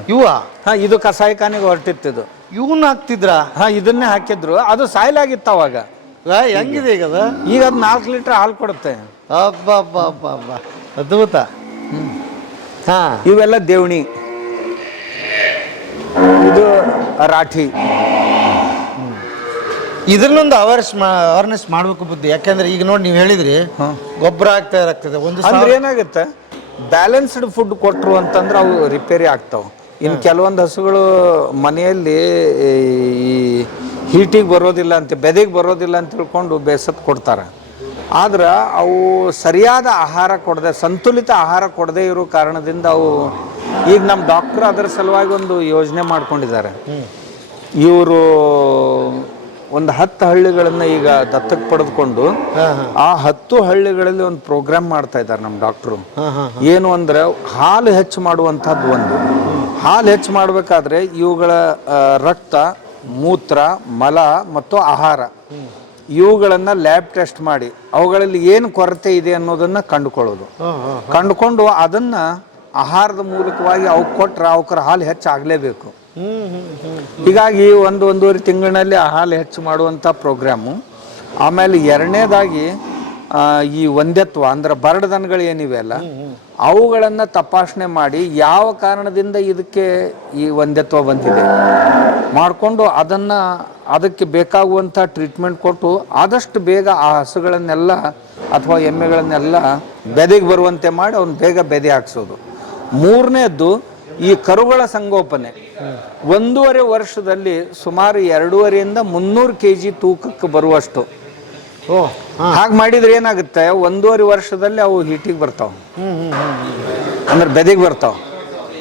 ಇದು ಕಸಾಯಿಖಾನೆಗೆ ಹೊರಟಿತ್ತು. ಇವನ್ನ ಹಾಕ್ತಿದ್ರ? ಇದನ್ನೇ ಹಾಕಿದ್ರು. ಅದು ಸಾಯ್ಲಾಗಿತ್ತು ಅವಾಗ. ಹೆಂಗಿದೆ ಈಗ ಅದು? ಈಗ ಅದು 4 ಲೀಟರ್ ಹಾಲು ಕೊಡುತ್ತೆ. ಅದ್ಭುತ. ಇವೆಲ್ಲ ದೇವಣಿ. ಇದು ರಾಠಿ. ಇದ್ರನ್ನೊಂದು ಅವೇರ್ನೆಸ್ ಮಾಡ್ಬೇಕು ಬುದ್ಧಿ. ಯಾಕಂದ್ರೆ ಈಗ ನೋಡಿ ನೀವು ಹೇಳಿದ್ರಿ ಗೊಬ್ಬರ ಆಗ್ತದೆ ಅಂದ್ರೆ ಏನಾಗುತ್ತೆ, ಬ್ಯಾಲೆನ್ಸ್ಡ್ ಫುಡ್ ಕೊಟ್ರು ಅಂತಂದ್ರೆ ಅವು ರಿಪೇರಿ ಆಗ್ತಾವ. ಇನ್ನು ಕೆಲವೊಂದು ಹಸುಗಳು ಮನೆಯಲ್ಲಿ ಈ ಹೀಟಿಗೆ ಬರೋದಿಲ್ಲ ಅಂತ, ಬೆದೆಗೆ ಬರೋದಿಲ್ಲ ಅಂತ ತಿಳ್ಕೊಂಡು ಬೇಸತ್ತು ಕೊಡ್ತಾರೆ. ಆದ್ರೆ ಅವು ಸರಿಯಾದ ಆಹಾರ ಕೊಡದೆ, ಸಂತುಲಿತ ಆಹಾರ ಕೊಡದೇ ಇರೋ ಕಾರಣದಿಂದ ಅವು ಈಗ ನಮ್ಮ ಡಾಕ್ಟರ್ ಅದರ ಸಲುವಾಗಿ ಒಂದು ಯೋಜನೆ ಮಾಡ್ಕೊಂಡಿದ್ದಾರೆ. ಇವರು ಒಂದು 10 ಹಳ್ಳಿಗಳನ್ನ ಈಗ ದತ್ತಕ್ಕೆ ಪಡೆದುಕೊಂಡು ಆ 10 ಹಳ್ಳಿಗಳಲ್ಲಿ ಒಂದು ಪ್ರೋಗ್ರಾಮ್ ಮಾಡ್ತಾ ಇದ್ದಾರೆ ನಮ್ಮ ಡಾಕ್ಟ್ರು. ಏನು ಅಂದ್ರೆ ಹಾಲು ಹೆಚ್ಚು ಮಾಡುವಂತಹದ್ದು ಒಂದು. ಹಾಲು ಹೆಚ್ಚು ಮಾಡಬೇಕಾದ್ರೆ ಇವುಗಳ ರಕ್ತ, ಮೂತ್ರ, ಮಲ ಮತ್ತು ಆಹಾರ ಇವುಗಳನ್ನ ಲ್ಯಾಬ್ ಟೆಸ್ಟ್ ಮಾಡಿ ಅವುಗಳಲ್ಲಿ ಏನು ಕೊರತೆ ಇದೆ ಅನ್ನೋದನ್ನ ಕಂಡುಕೊಂಡು ಅದನ್ನ ಆಹಾರದ ಮೂಲಕವಾಗಿ ಅವಕ್ಕೆ ಕೊಟ್ರೆ ಅವಕ್ರ ಹಾಲು ಹೆಚ್ಚಾಗಲೇಬೇಕು. ಹೀಗಾಗಿ 1-1.5 ತಿಂಗಳಿನಲ್ಲಿ ಹಾಲು ಹೆಚ್ಚು ಮಾಡುವಂಥ ಪ್ರೋಗ್ರಾಮು. ಆಮೇಲೆ ಎರಡನೇದಾಗಿ ಈ ಒಂದ್ಯತ್ವ ಅಂದ್ರೆ ಬರಡದನಗಳು ಏನಿವೆ ಅಲ್ಲ ಅವುಗಳನ್ನು ತಪಾಸಣೆ ಮಾಡಿ ಯಾವ ಕಾರಣದಿಂದ ಇದಕ್ಕೆ ಈ ಒಂದ್ಯತ್ವ ಬಂದಿದೆ ಮಾಡಿಕೊಂಡು ಅದಕ್ಕೆ ಬೇಕಾಗುವಂಥ ಟ್ರೀಟ್ಮೆಂಟ್ ಕೊಟ್ಟು ಆದಷ್ಟು ಬೇಗ ಆ ಹಸುಗಳನ್ನೆಲ್ಲ ಅಥವಾ ಎಮ್ಮೆಗಳನ್ನೆಲ್ಲ ಬೆದೆಗೆ ಬರುವಂತೆ ಮಾಡಿ ಅವ್ನು ಬೇಗ ಬೆದೆ ಹಾಕ್ಸೋದು. ಮೂರನೇದ್ದು ಈ ಕರುಗಳ ಸಂಗೋಪನೆ. 1.5 ವರ್ಷದಲ್ಲಿ ಸುಮಾರು 2.5 ರಿಂದ 300 kg ತೂಕಕ್ಕೆ ಬರುವಷ್ಟು. ಹಾಗೆ ಮಾಡಿದ್ರೆ ಏನಾಗುತ್ತೆ, 1.5 ವರ್ಷದಲ್ಲಿ ಅವು ಹೀಟಿಗೆ ಬರ್ತಾವ, ಅಂದ್ರೆ ಬೆದೆಗೆ ಬರ್ತಾವ.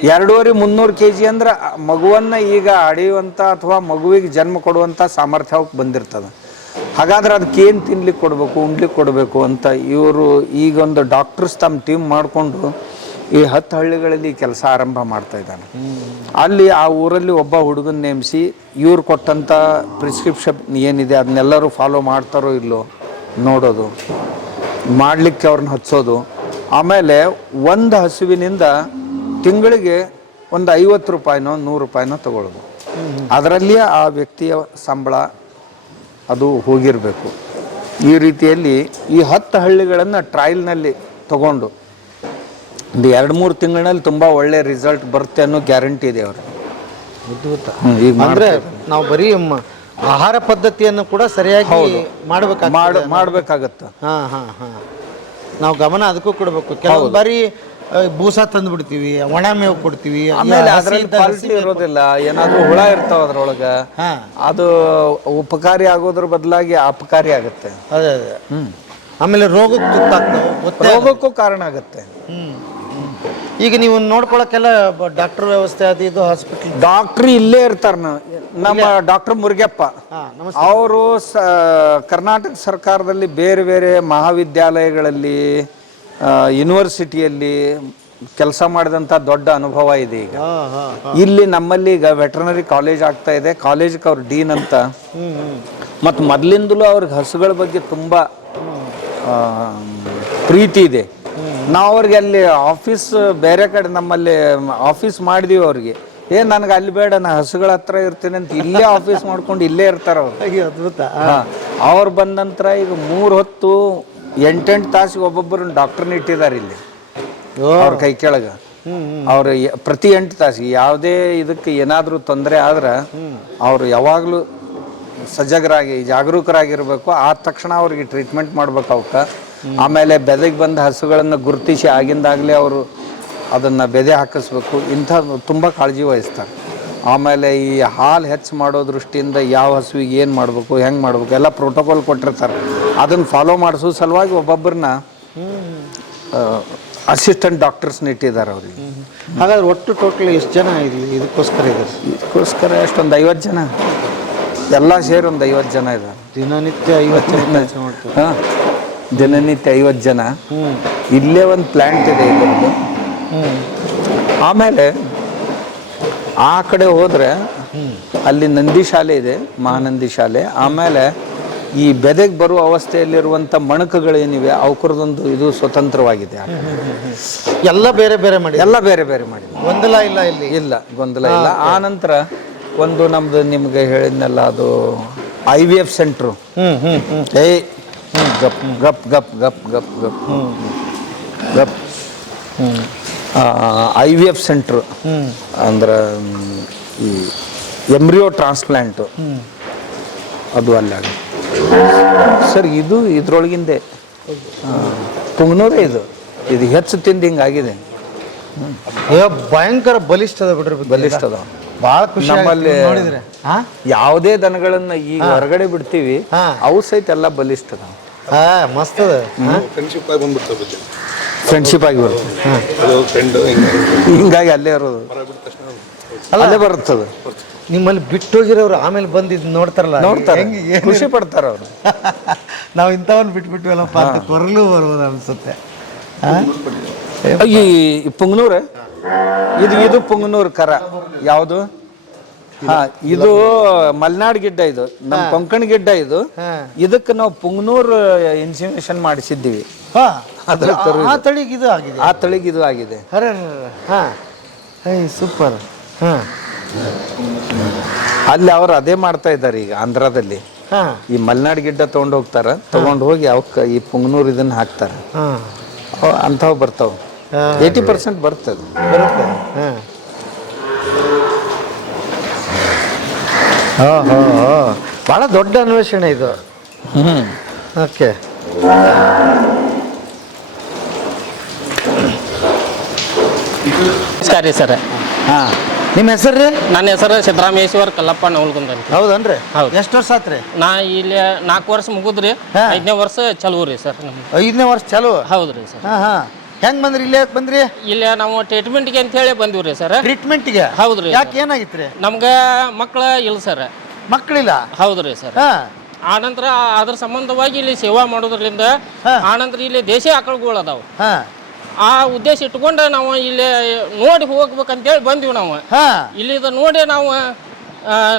2.5-300 kg ಅಂದ್ರೆ ಮಗುವನ್ನ ಈಗ ಅಡಿಯುವಂತ ಅಥವಾ ಮಗುವಿಗೆ ಜನ್ಮ ಕೊಡುವಂತ ಸಾಮರ್ಥ್ಯ ಅವಕ್ಕೆ ಬಂದಿರ್ತದೆ. ಹಾಗಾದ್ರೆ ಅದಕ್ಕೆ ಏನು ತಿನ್ಲಿಕ್ಕೆ ಕೊಡಬೇಕು, ಉಣ್ಲಿಕ್ಕೆ ಕೊಡಬೇಕು ಅಂತ ಇವರು ಈಗೊಂದು ಡಾಕ್ಟರ್ಸ್ ತಮ್ಮ ಟೀಮ್ ಮಾಡಿಕೊಂಡು ಈ 10 ಹಳ್ಳಿಗಳಲ್ಲಿ ಕೆಲಸ ಆರಂಭ ಮಾಡ್ತಾ ಇದ್ದಾನೆ. ಅಲ್ಲಿ ಆ ಊರಲ್ಲಿ ಒಬ್ಬ ಹುಡುಗನ ನೇಮಿಸಿ ಇವ್ರು ಕೊಟ್ಟಂಥ ಪ್ರಿಸ್ಕ್ರಿಪ್ಷನ್ ಏನಿದೆ ಅದನ್ನೆಲ್ಲರೂ ಫಾಲೋ ಮಾಡ್ತಾರೋ ಇಲ್ಲೋ ನೋಡೋದು, ಮಾಡಲಿಕ್ಕೆ ಅವ್ರನ್ನ ಹಚ್ಚೋದು. ಆಮೇಲೆ ಒಂದು ಹಸುವಿನಿಂದ ತಿಂಗಳಿಗೆ ಒಂದು 50 ರೂಪಾಯಿನೋ 100 ರೂಪಾಯಿನೋ ತಗೊಳ್ಳೋದು. ಅದರಲ್ಲಿಯೇ ಆ ವ್ಯಕ್ತಿಯ ಸಂಬಳ ಅದು ಹೋಗಿರಬೇಕು. ಈ ರೀತಿಯಲ್ಲಿ ಈ 10 ಹಳ್ಳಿಗಳನ್ನು ಟ್ರಯಲ್ನಲ್ಲಿ ತಗೊಂಡು ಒಂದು 2-3 ತಿಂಗಳಿನಲ್ಲಿ ತುಂಬ ಒಳ್ಳೆ ರಿಸಲ್ಟ್ ಬರುತ್ತೆ ಅನ್ನೋ ಗ್ಯಾರಂಟಿ ಇದೆ ಅವ್ರಿಗೆ. ಈಗ ಅಂದರೆ ನಾವು ಬರೀ ಆಹಾರ ಪದ್ಧತಿಯನ್ನು ಕೂಡ ಸರಿಯಾಗಿ ಮಾಡಬೇಕಾಗತ್ತೆ. ನಾವು ಗಮನ ಅದಕ್ಕೂ ಕೊಡಬೇಕು. ಕೆಲವು ಬಾರಿ ಬೂಸ ತಂದು ಬಿಡ್ತೀವಿ, ಒಣ ಮೇವು ಕೊಡ್ತೀವಿ, ಆಮೇಲೆ ಅದರಲ್ಲಿ ಕ್ವಾಲಿಟಿ ಇರೋದಿಲ್ಲ, ಏನಾದರೂ ಹುಳ ಇರ್ತಾವ ಅದ್ರೊಳಗೆ, ಅದು ಉಪಕಾರಿ ಆಗೋದ್ರ ಬದಲಾಗಿ ಅಪಕಾರಿ ಆಗುತ್ತೆ. ಅದೇ ಅದೇ. ಆಮೇಲೆ ರೋಗಕ್ಕೂ ಕಾರಣ ಆಗುತ್ತೆ. ಈಗ ನೀವು ನೋಡ್ಕೊಳಕ್ಕೆಲ್ಲ ಡಾಕ್ಟರ್ ವ್ಯವಸ್ಥೆ ಅದು ಇದು ಹಾಸ್ಪಿಟಲ್ ಡಾಕ್ಟ್ರ್ ಇಲ್ಲೇ ಇರ್ತಾರ. ನಮ್ಮ ಡಾಕ್ಟರ್ ಮುರುಗಪ್ಪ ಅವರು ಕರ್ನಾಟಕ ಸರ್ಕಾರದಲ್ಲಿ ಬೇರೆ ಬೇರೆ ಮಹಾವಿದ್ಯಾಲಯಗಳಲ್ಲಿ ಯೂನಿವರ್ಸಿಟಿಯಲ್ಲಿ ಕೆಲಸ ಮಾಡಿದಂಥ ದೊಡ್ಡ ಅನುಭವ ಇದೆ. ಈಗ ಇಲ್ಲಿ ನಮ್ಮಲ್ಲಿ ಈಗ ವೆಟರ್ನರಿ ಕಾಲೇಜ್ ಆಗ್ತಾ ಇದೆ. ಕಾಲೇಜ್ಗೆ ಅವ್ರು ಡೀನ್ ಅಂತ. ಮತ್ತು ಮೊದಲಿಂದಲೂ ಅವ್ರಿಗೆ ಹಸುಗಳ ಬಗ್ಗೆ ತುಂಬ ಪ್ರೀತಿ ಇದೆ. ನಾವು ಅವ್ರಿಗೆ ಅಲ್ಲಿ ಆಫೀಸ್ ಬೇರೆ ಕಡೆ ನಮ್ಮಲ್ಲಿ ಆಫೀಸ್ ಮಾಡಿದೀವಿ ಅವ್ರಿಗೆ. ನನಗೆ ಅಲ್ಲಿ ಬೇಡ, ನಾ ಹಸುಗಳ ಹತ್ರ ಇರ್ತೀನಿ ಅಂತ ಇಲ್ಲೇ ಆಫೀಸ್ ಮಾಡ್ಕೊಂಡು ಇಲ್ಲೇ ಇರ್ತಾರ ಅವ್ರು. ಅದ್ಭುತ. ಅವ್ರು ಬಂದ ನಂತರ ಈಗ 3 ಹೊತ್ತು 8-8 ತಾಸಿಗೆ ಒಬ್ಬೊಬ್ಬರನ್ನ ಡಾಕ್ಟರ್ನ ಇಟ್ಟಿದ್ದಾರೆ ಇಲ್ಲಿ ಅವ್ರ ಕೈ ಕೆಳಗೆ. ಅವ್ರು ಪ್ರತಿ 8 ತಾಸಿಗೆ ಯಾವುದೇ ಇದಕ್ಕೆ ಏನಾದರೂ ತೊಂದರೆ ಆದ್ರೆ ಅವರು ಯಾವಾಗಲೂ ಸಜಗರಾಗಿ ಜಾಗರೂಕರಾಗಿರ್ಬೇಕು. ಆದ ತಕ್ಷಣ ಅವ್ರಿಗೆ ಟ್ರೀಟ್ಮೆಂಟ್ ಮಾಡ್ಬೇಕು ಅವಕ್ಕೆ. ಆಮೇಲೆ ಬೆದೆಗೆ ಬಂದ ಹಸುಗಳನ್ನು ಗುರುತಿಸಿ ಆಗಿಂದಾಗಲೇ ಅವರು ಅದನ್ನು ಬೆದೆ ಹಾಕಿಸ್ಬೇಕು. ಇಂಥ ತುಂಬ ಕಾಳಜಿ ವಹಿಸ್ತಾರೆ. ಆಮೇಲೆ ಈ ಹಾಲು ಹೆಚ್ಚು ಮಾಡೋ ದೃಷ್ಟಿಯಿಂದ ಯಾವ ಹಸುವಿಗೆ ಏನು ಮಾಡಬೇಕು, ಹೆಂಗೆ ಮಾಡಬೇಕು ಎಲ್ಲ ಪ್ರೋಟೋಕಾಲ್ ಕೊಟ್ಟಿರ್ತಾರೆ. ಅದನ್ನು ಫಾಲೋ ಮಾಡಿಸೋ ಸಲುವಾಗಿ ಒಬ್ಬೊಬ್ಬರನ್ನ ಅಸಿಸ್ಟೆಂಟ್ ಡಾಕ್ಟರ್ಸ್ನ ಇಟ್ಟಿದ್ದಾರೆ ಅವ್ರಿಗೆ. ಹಾಗಾದ್ರೆ ಒಟ್ಟು ಟೋಟಲ್ ಎಷ್ಟು ಜನ ಇಲ್ಲಿ ಇದಕ್ಕೋಸ್ಕರ ಎಷ್ಟೊಂದು 50 ಜನ ಎಲ್ಲ ಸೇರಿ ಒಂದು 50 ಜನ ಇದ್ದಾರೆ. ದಿನನಿತ್ಯ 50 ಜನ ಹಾಂ, ದಿನನಿತ್ಯ 50 ಜನ. ಇಲ್ಲೇ ಒಂದು ಪ್ಲ್ಯಾಂಟ್ ಇದೆ ಇದೊಂದು. ಆಮೇಲೆ ಆ ಕಡೆ ಹೋದರೆ ಅಲ್ಲಿ ನಂದಿ ಶಾಲೆ ಇದೆ, ಮಹಾನಂದಿ ಶಾಲೆ. ಆಮೇಲೆ ಈ ಬೆದೆಗೆ ಬರುವ ಅವಸ್ಥೆಯಲ್ಲಿರುವಂಥ ಮಣಕಗಳೇನಿವೆ ಅವಕರದೊಂದು ಇದು ಸ್ವತಂತ್ರವಾಗಿದೆ. ಎಲ್ಲ ಬೇರೆ ಬೇರೆ ಮಾಡಿ ಗೊಂದಲ ಇಲ್ಲ ಇಲ್ಲಿ, ಗೊಂದಲ ಇಲ್ಲ. ಆ ನಂತರ ಒಂದು ನಮ್ದು ನಿಮ್ಗೆ ಹೇಳಿದ್ನಲ್ಲ, ಅದು IVF ಸೆಂಟ್ರು. ಗಪ್ ಗಪ್ ಗಪ್ ಗಪ್ ಗಪ್ ಗಪ್ ಗಪ್ IVF ಸೆಂಟ್ರು ಅಂದ್ರೆ ಈ ಎಂಬ್ರಿಯೋ ಟ್ರಾನ್ಸ್ಪ್ಲಾಂಟು ಅದು ಅಲ್ಲಾಗ ಸರ್. ಇದು ಇದ್ರೊಳಗಿಂದೆ ಪುಂಗನೂರೇ. ಇದು ಹೆಚ್ಚು ತಿಂದು ಹಿಂಗಾಗಿದೆ. ಭಯಂಕರ ಬಲಿಷ್ಠದ ಬಿಡ್ರಿ, ಬಲಿಷ್ಠದ. ಭಾಳ ಖುಷಿ ನಮ್ಮಲ್ಲಿ ಯಾವುದೇ ದನಗಳನ್ನ ಈಗ ಹೊರಗಡೆ ಬಿಡ್ತೀವಿ, ಅವು ಸಹಿತ ಎಲ್ಲ ಬಲಿಷ್ಠದ. ಮಸ್ತ್ ಅದ. ಫ್ರೆಂಡ್ಶಿಪ್ ಆಗಿ ಬರುತ್ತೆ. ಹಿಂಗಾಗಿ ಅಲ್ಲೇ ಇರೋದು, ಅಲ್ಲೇ ಬರುತ್ತದೆ. ನಿಮ್ಮಲ್ಲಿ ಬಿಟ್ಟೋಗಿರೋರು ಆಮೇಲೆ ಬಂದಿದ್ದು ನೋಡ್ತಾರಲ್ಲ, ಖುಷಿ ಪಡ್ತಾರ ಅವರು. ನಾವು ಇಂಥವನ್ನ ಬಿಟ್ಬಿಟ್ವಲ್ಲಪ್ಪ ಅಂತ ಕೊರಲು ಬರ್ಬೋದು ಅನ್ಸುತ್ತೆ. ಈ ಪುಂಗನೂರು ಇದು ಪುಂಗನೂರು ಕರ ಯಾವುದು? ಇದು ಮಲೆನಾಡ್ ಗಿಡ್ಡ, ಇದು ನಮ್ಮ ಕೊಂಕಣ ಗಿಡ್ಡ. ಇದಕ್ಕೆ ನಾವು ಪುಂಗನೂರು ಇನ್ಸಿಮಿನೇಷನ್ ಮಾಡಿಸಿದ್ದೀವಿ. ಆ ತಳಿಗೆ ಇದು ಆಗಿದೆ. ಸೂಪರ್. ಅಲ್ಲಿ ಅವ್ರು ಅದೇ ಮಾಡ್ತಾ ಇದ್ದಾರೆ ಈಗ ಆಂಧ್ರದಲ್ಲಿ. ಈ ಮಲೆನಾಡ್ ಗಿಡ್ಡ ತಗೊಂಡು ಹೋಗಿ ಅವಕ್ಕೆ ಈ ಪುಂಗನೂರು ಇದನ್ನ ಹಾಕ್ತಾರೆ. ಅಂಥವು ಬರ್ತಾವ. 80% ಬರ್ತದೆ. ಬಹಳ ದೊಡ್ಡ ಅನ್ವೇಷಣೆ ಇದು. ಓಕೆ. ನಮಸ್ಕಾರ ರೀ ಸರ್. ನಿಮ್ಮ ಹೆಸರು ರೀ? ನನ್ನ ಹೆಸರು ಸಿದ್ದರಾಮೇಶ್ವರ ಕಲ್ಲಪ್ಪ ನವಲ್ಗುಂದ ಅಂತ. ಹೌದನ್ರಿ? ಹೌದು. ಎಷ್ಟು ವರ್ಷ ಆತ್ರಿ? ನಾ ಇಲ್ಲಿ 4 ವರ್ಷ ಮುಗಿದ್ರಿ. 5ನೇ ವರ್ಷ ಚಲೋ ರೀ ಸರ್. 5ನೇ ವರ್ಷ ಚಲೋ? ಹೌದ್ರಿ ಸರ್. ಹೆಂಗ್ ಬಂದ್ರಿ? ಇಲ್ಲೇ ಯಾಕೆ ಬಂದ್ರಿ? ಇಲ್ಲಿ ನಾವು ಟ್ರೀಟ್ಮೆಂಟ್ಗೆ ಅಂತ ಹೇಳಿ ಬಂದಿವ್ರಿ ಸರ್. ಟ್ರೀಟ್ಮೆಂಟ್ಗೆ? ಹೌದ್ರಿ. ಯಾಕೆ, ಏನಾಗಿತ್ರಿ? ನಮ್ಗೆ ಮಕ್ಕಳ ಇಲ್ಲ ಸರ್. ಮಕ್ಕಳಿಲ್ಲ? ಹೌದ್ರಿ ಸರ್. ಆನಂತರ ಅದ್ರ ಸಂಬಂಧವಾಗಿ ಇಲ್ಲಿ ಸೇವಾ ಮಾಡೋದ್ರಿಂದ ಆನಂತರ ಇಲ್ಲಿ ದೇಶಿ ಆಕಳುಗಳು ಅದಾವ. ಆ ಉದ್ದೇಶ ಇಟ್ಕೊಂಡು ನಾವು ಇಲ್ಲಿ ನೋಡಿ ಹೋಗ್ಬೇಕಂತೇಳಿ ಬಂದಿವಿ. ನಾವು ಇಲ್ಲಿದ ನೋಡಿ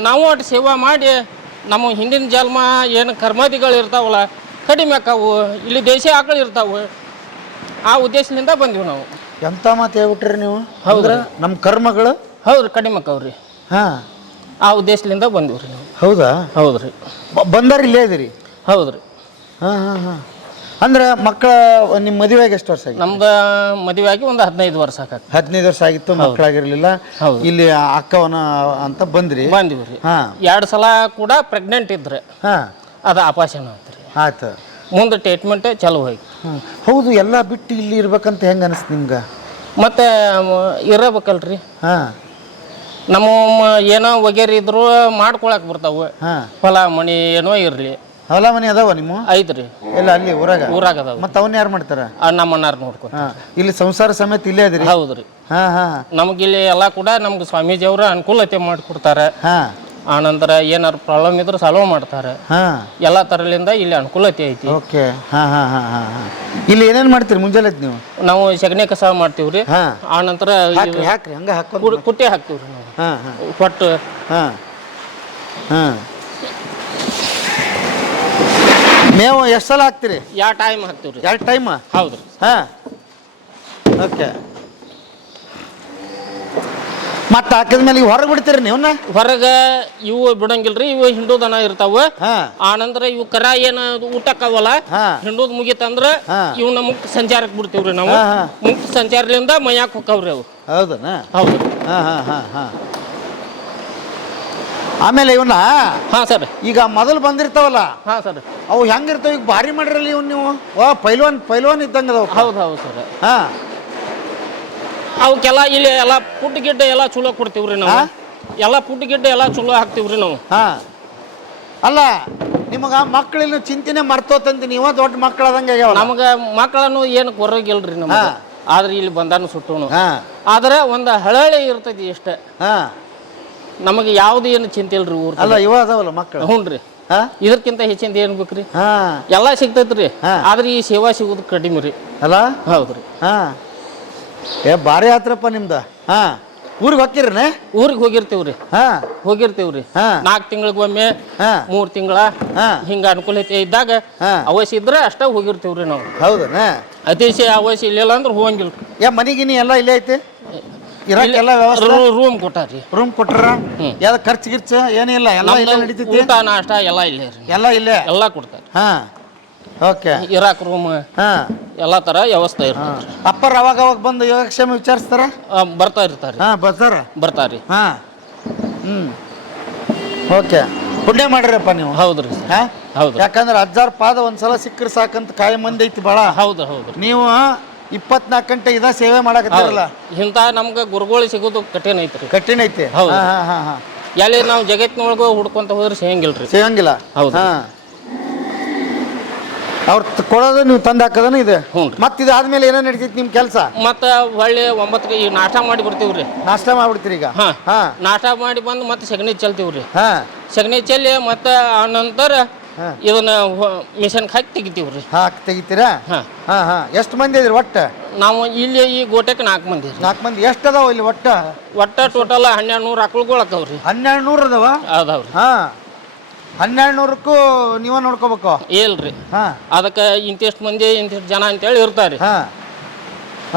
ನಾವು ಅಷ್ಟು ಸೇವಾ ಮಾಡಿ ನಮ್ಮ ಹಿಂದಿನ ಜನ್ಮ ಏನು ಕರ್ಮಾದಿಗಳು ಇರ್ತಾವಲ್ಲ ಕಡಿಮೆ ಆಕಾವು, ಇಲ್ಲಿ ದೇಶಿ ಆಕಳು ಇರ್ತಾವೆ. ಆ ಉದ್ದೇಶದಿಂದ ಬಂದಿವಿ ನಾವು. ಎಂತ ಮಾತು ಹೇಳ್ಬಿಟ್ರಿ ನೀವು? ಹೌದ್ರ ನಮ್ಮ ಕರ್ಮಗಳು ಹೌದ್ರಿ ಕಡಿಮೆ ಅಕ್ಕವ್ರಿ. ಹಾಂ, ಆ ಉದ್ದೇಶದಿಂದ ಬಂದಿವ್ರಿ ನಾವು. ಹೌದಾ? ಹೌದ್ರಿ. ಬಂದಾರ ಇಲ್ಲೇ ಇದೀರಿ? ಹೌದ್ರಿ. ಹಾಂ ಹಾಂ ಹಾಂ. ಅಂದ್ರೆ ಮಕ್ಕಳ ನಿಮ್ಮ ಮದುವೆಗೆ ಎಷ್ಟು ವರ್ಷ ಆಗಿ? ನಮ್ದು ಮದುವೆ ಆಗಿ ಒಂದು 15 ವರ್ಷ ಆಗ 15 ವರ್ಷ ಆಗಿತ್ತು, ಮಕ್ಕಳಾಗಿರ್ಲಿಲ್ಲ. ಹೌದು. ಇಲ್ಲಿ ಅಕ್ಕವನ ಅಂತ ಬಂದ್ರಿ? ಬಂದಿವ್ರಿ. ಹಾಂ. 2 ಸಲ ಕೂಡ ಪ್ರೆಗ್ನೆಂಟ್ ಇದ್ರೆ ಹಾಂ, ಅದು ಆಪರೇಷನ್ ಆತ್ರಿ. ಆಯ್ತು. ಮುಂದೆ ಟ್ರೀಟ್ಮೆಂಟ್ ಚಾಲೂ ಹೋಯ್ತು. ಹೌದು, ಎಲ್ಲ ಬಿಟ್ಟು ಇಲ್ಲಿ ಇರ್ಬೇಕಂತ ಹೆಂಗೆ ಅನಿಸ್ತು ನಿಮ್ಗೆ? ಮತ್ತೆ ಇರಬೇಕಲ್ರಿ. ಹಾಂ. ನಮ್ಮ ಏನೋ ವಗೇರಿ ಇದ್ರು ಮಾಡ್ಕೊಳಕ್ ಬರ್ತಾವ. ಹಾಂ. ಹೊಲ ಮನಿ ಏನೋ ಇರ್ಲಿ. ಹೊಲ ಮನೆ ಅದಾವ ನಿಮ್ಮ? ಐತ್ರಿ. ಎಲ್ಲ ಅಲ್ಲಿ ಊರಾಗ ಅದಾವ. ಮತ್ತೆ ಅವನ್ನ ಯಾರು ಮಾಡ್ತಾರ? ನಮ್ಮ ಅಣ್ಣಾರ್ ನೋಡ್ಕೊ. ಹಾಂ. ಇಲ್ಲಿ ಸಂಸಾರ ಸಮೇತ ಇಲ್ಲೇ ಅದಿರಿ? ಹೌದ್ರಿ. ಹಾಂ ಹಾಂ. ನಮಗಿಲ್ಲಿ ಎಲ್ಲ ಕೂಡ ನಮ್ಗೆ ಸ್ವಾಮೀಜಿ ಅವರು ಅನುಕೂಲತೆ ಮಾಡಿಕೊಡ್ತಾರೆ. ಹಾಂ. ಆನಂತರ ಏನಾರು ಪ್ರಾಬ್ಲಮ್ ಇದ್ರೆ ಸಾಲ್ವ್ ಮಾಡ್ತಾರೆ. ಹಾಂ. ಎಲ್ಲ ಥರಲಿಂದ ಇಲ್ಲಿ ಅನುಕೂಲತೆ ಐತಿ. ಓಕೆ. ಹಾಂ ಹಾಂ ಹಾಂ ಹಾಂ ಹಾಂ. ಇಲ್ಲಿ ಏನೇನು ಮಾಡ್ತೀರಿ ಮುಂಜಾನೆ ನೀವು? ನಾವು ಸಗಣಿ ಕಸ ಮಾಡ್ತೀವ್ರಿ. ಹಾಂ. ಆನಂತರ ಹಾಕ್ರಿ ಹಂಗೆ ಹಾಕೊಂಡು ಕುಟ್ಟಿ ಹಾಕ್ತೀವ್ರಿ ನಾವು. ಹಾಂ ಹಾಂ. ಹೊಟ್ಟು. ಹಾಂ ಹಾಂ. ಮೇವು ಎಷ್ಟು ಸಲ ಹಾಕ್ತೀರಿ? ಯಾವ ಟೈಮ್ ಹಾಕ್ತೀವ್ರಿ? 2 ಟೈಮ್? ಹೌದ್ರಿ. ಹಾಂ. ಓಕೆ. ಮತ್ತೆ ಹಾಕಿದ್ಮೇಲೆ ಈಗ ಹೊರಗೆ ಬಿಡ್ತೀರಿ ನೀವನ್ನ? ಹೊರಗೆ ಇವು ಬಿಡಂಗಿಲ್ರಿ. ಇವು ಹಿಂಡೋದನ ಇರ್ತಾವ. ಹಾಂ. ಆನಂತರ ಇವು ಕರ ಏನು ಊಟಕ್ಕವಲ್ಲ, ಹಿಂಡೋದ್ ಮುಗಿತಂದ್ರ ಇವನ್ನ ಮುಕ್ತ ಸಂಚಾರಕ್ಕೆ ಬಿಡ್ತೀವ್ರಿ ನಾವು. ಮುಕ್ತ ಸಂಚಾರದಿಂದ ಮೈಯಾಕ್ ಹೋಗ್ತಾವ್ರಿ ಅವು. ಹೌದನಾ? ಹೌದು. ಹಾಂ ಹಾಂ ಹಾಂ ಹಾಂ. ಆಮೇಲೆ ಇವನ್ನ ಹಾಂ ಸರ್. ಈಗ ಮೊದಲು ಬಂದಿರ್ತಾವಲ್ಲ, ಹಾಂ ಸರ್, ಅವು ಹೆಂಗಿರ್ತಾವ? ಈಗ ಭಾರಿ ಮಾಡಿರಲ್ಲ ಇವನ್ ನೀವು? ಪೈಲ್ವಾನ್ ಇದ್ದಂಗೆ ಅದಾವ. ಹೌದು ಹೌದು ಸರ್. ಹಾಂ. ಅವಕ್ಕೆಲ್ಲ ಇಲ್ಲಿ ಎಲ್ಲ ಪುಟ್ಟ ಗಿಡ್ಡ ಎಲ್ಲ ಚಲೋ ಕೊಡ್ತೀವ್ರಿ ನಾವು. ಎಲ್ಲ ಪುಟ್ಟ ಗಿಡ್ಡ ಎಲ್ಲ ಚಲೋ ಹಾಕ್ತಿವ್ರಿ ನಾವು. ಹಾಂ. ಅಲ್ಲ, ನಿಮಗ ಮಕ್ಕಳಿನ ಚಿಂತೆನೆ ಮರ್ತೋತಂತ ನೀವ ದೊಡ್ಡ ಮಕ್ಕಳದಂಗೆ ಆಗ್ಯಾವ. ನಮಗೆ ಮಕ್ಕಳನ್ನು ಏನು ಕೊರಗಿಲ್ರಿ ನಮಗೆ. ಆದ್ರೆ ಇಲ್ಲಿ ಬಂದಾನು ಸುಟ್ಟನು. ಆದ್ರೆ ಒಂದು ಹಳಹಳಿ ಇರ್ತೈತಿ ಇಷ್ಟ. ನಮಗೆ ಯಾವ್ದು ಏನು ಚಿಂತೆ ಇಲ್ರಿ ಊರ್. ಅಲ್ಲ, ಇವ ಅದಾವಲ್ಲ ಮಕ್ಕಳು. ಹ್ಞೂನ್ರಿ. ಇದಕ್ಕಿಂತ ಹೆಚ್ಚಿಂದ ಏನ್ ಬೇಕ್ರಿ? ಎಲ್ಲ ಸಿಗ್ತೈತ್ರಿ. ಆದ್ರೆ ಈ ಸೇವಾ ಸಿಗೋದು ಕಡಿಮೆ ರೀ. ಅಲ್ಲ? ಹೌದ್ರಿ. ಭಾರಿ ಆತ್ರಪ್ಪ ನಿಮ್ದ. ಊರಿಗೆ ಹೋಗ್ತಿರನೆ? ಊರಿಗೆ ಹೋಗಿರ್ತೀವ್ರಿ. ಹೋಗಿರ್ತೀವ್ರಿ. 4 ತಿಂಗಳಿಗೊಮ್ಮೆ, 3 ತಿಂಗಳ ಹಿಂಗ ಅನುಕೂಲತೆ ಇದ್ದಾಗ ಅವಶ್ಯ ಇದ್ರೆ ಅಷ್ಟ ಹೋಗಿರ್ತೀವ್ರಿ ನಾವು. ಹೌದನ? ಅತಿಶಯ ಅವಶ್ಯ ಇಲ್ಲ ಅಂದ್ರೆ ಹೋಗಂಗಿಲ್ಲ. ಮನಿಗಿನಿ ಎಲ್ಲ ಇಲ್ಲೇ ಐತಿ? ಇರಕ್ಕೆಲ್ಲ ವ್ಯವಸ್ಥೆ? ರೂಮ್ ಕೊಟ್ಟಾರಿ. ರೂಮ್ ಕೊಟ್ರ? ಯಾವ್ದು ಖರ್ಚು ಗಿರ್ಚು ಏನಿಲ್ಲ? ಎಲ್ಲ ಇಲ್ಲೇ ನಡೀತೈತಿ? ಊಟ ನಾಷ್ಟ ಎಲ್ಲ ಇಲ್ಲೇ ರೀ. ಎಲ್ಲ ಇಲ್ಲೇ? ಎಲ್ಲ ಕೊಡ್ತಾರೆ. ಓಕೆ. ಇರಾಕ್ ರೂಮ್ ಎಲ್ಲ ತರ ವ್ಯವಸ್ಥೆ ಇರ್ತದೆ. ಅಪ್ಪರ್ ಅವಾಗ ಬಂದು ಯೋಗಕ್ಷೇಮ ವಿಚಾರಿಸ್ತಾರ? ಬರ್ತಾ ಇರ್ತಾರೆ. ಬರ್ತಾರಿ. ಓಕೆ. ಪುಣ್ಯ ಮಾಡ್ರಪ್ಪ ನೀವು. ಹೌದ್ರಿ. ಹೌದು. ಯಾಕಂದ್ರೆ 1000 ಪಾದ ಒಂದ್ಸಲ ಸಿಕ್ಕರೆ ಸಾಕಂತ ಕಾಯಿ ಮಂದಿ ಐತಿ ಭಾಳ. ಹೌದು ಹೌದು. ನೀವು 24 ಗಂಟೆ ಇದ ಸೇವೆ ಮಾಡಕತ್ತಿರಲ್ಲ. ಇಂಥ ನಮ್ಗೆ ಗುರುಗಳು ಸಿಗೋದು ಕಠಿಣ ಐತ್ರಿ. ಕಠಿಣ ಐತಿ. ಹೌದು. ಎಲ್ಲಿ ನಾವು ಜಗತ್ತಿನೊಳಗ ಹುಡ್ಕೊಂತ ಹೋದ್ರೆ ಸಿಗಂಗಿಲ್ರಿ. ಸಿಗಂಗಿಲ್ಲ. ಹೌದು. ಅವ್ರು ಕೊಡೋದು ನೀವು ತಂದು ಹಾಕೋದನ ಇದೆ. ಮತ್ತೆ ಇದಾದ್ಮೇಲೆ ಏನೋ ನಡೀತೈತಿ ನಿಮ್ ಕೆಲಸ? ಮತ್ತೆ ಒಳ್ಳೆ 9ಕ್ಕೆ ಈಗ ನಾಷ್ಟ ಮಾಡಿ ಬರ್ತೀವ್ರಿ. ನಾಷ್ಟ ಮಾಡ್ಬಿಡ್ತೀರಿ ಈಗ? ನಾಷ್ಟ ಮಾಡಿ ಬಂದು ಮತ್ತೆ ಸಗಣಿ ಚೆಲ್ತೀವ್ರಿ. ಸಗಣಿ ಚೆಲ್ಲಿ ಮತ್ತೆ ಆ ನಂತರ ಇದನ್ನ ಮಿಷನ್ ಹಾಕಿ ತೆಗಿತೀವ್ರಿ. ತೆಗಿತೀರಾ? ಎಷ್ಟು ಮಂದಿ ಇದ್ರಿ ಒಟ್ಟು? ನಾವು ಇಲ್ಲಿ ಈ ಗೋಟೆಗೆ 4 ಮಂದಿ. 4 ಮಂದಿ. ಎಷ್ಟು ಅದಾವ ಇಲ್ಲಿ ಒಟ್ಟ ಟೋಟಲ್ 1200 ಆಕಳುಗಳು ಅದಾವ್ರಿ. 1200 ಅದಾವ? ಅದಾವ್ರಿ. 1200ಕ್ಕೂ ನೀವ ನೋಡ್ಕೋಬೇಕು? ಇಲ್ರಿ, ಅದಕ್ಕೆ ಇಂತಿಷ್ಟು ಮಂದಿ ಇಂತಿಷ್ಟು ಜನ ಅಂತೇಳಿ ಇರ್ತಾರೆ.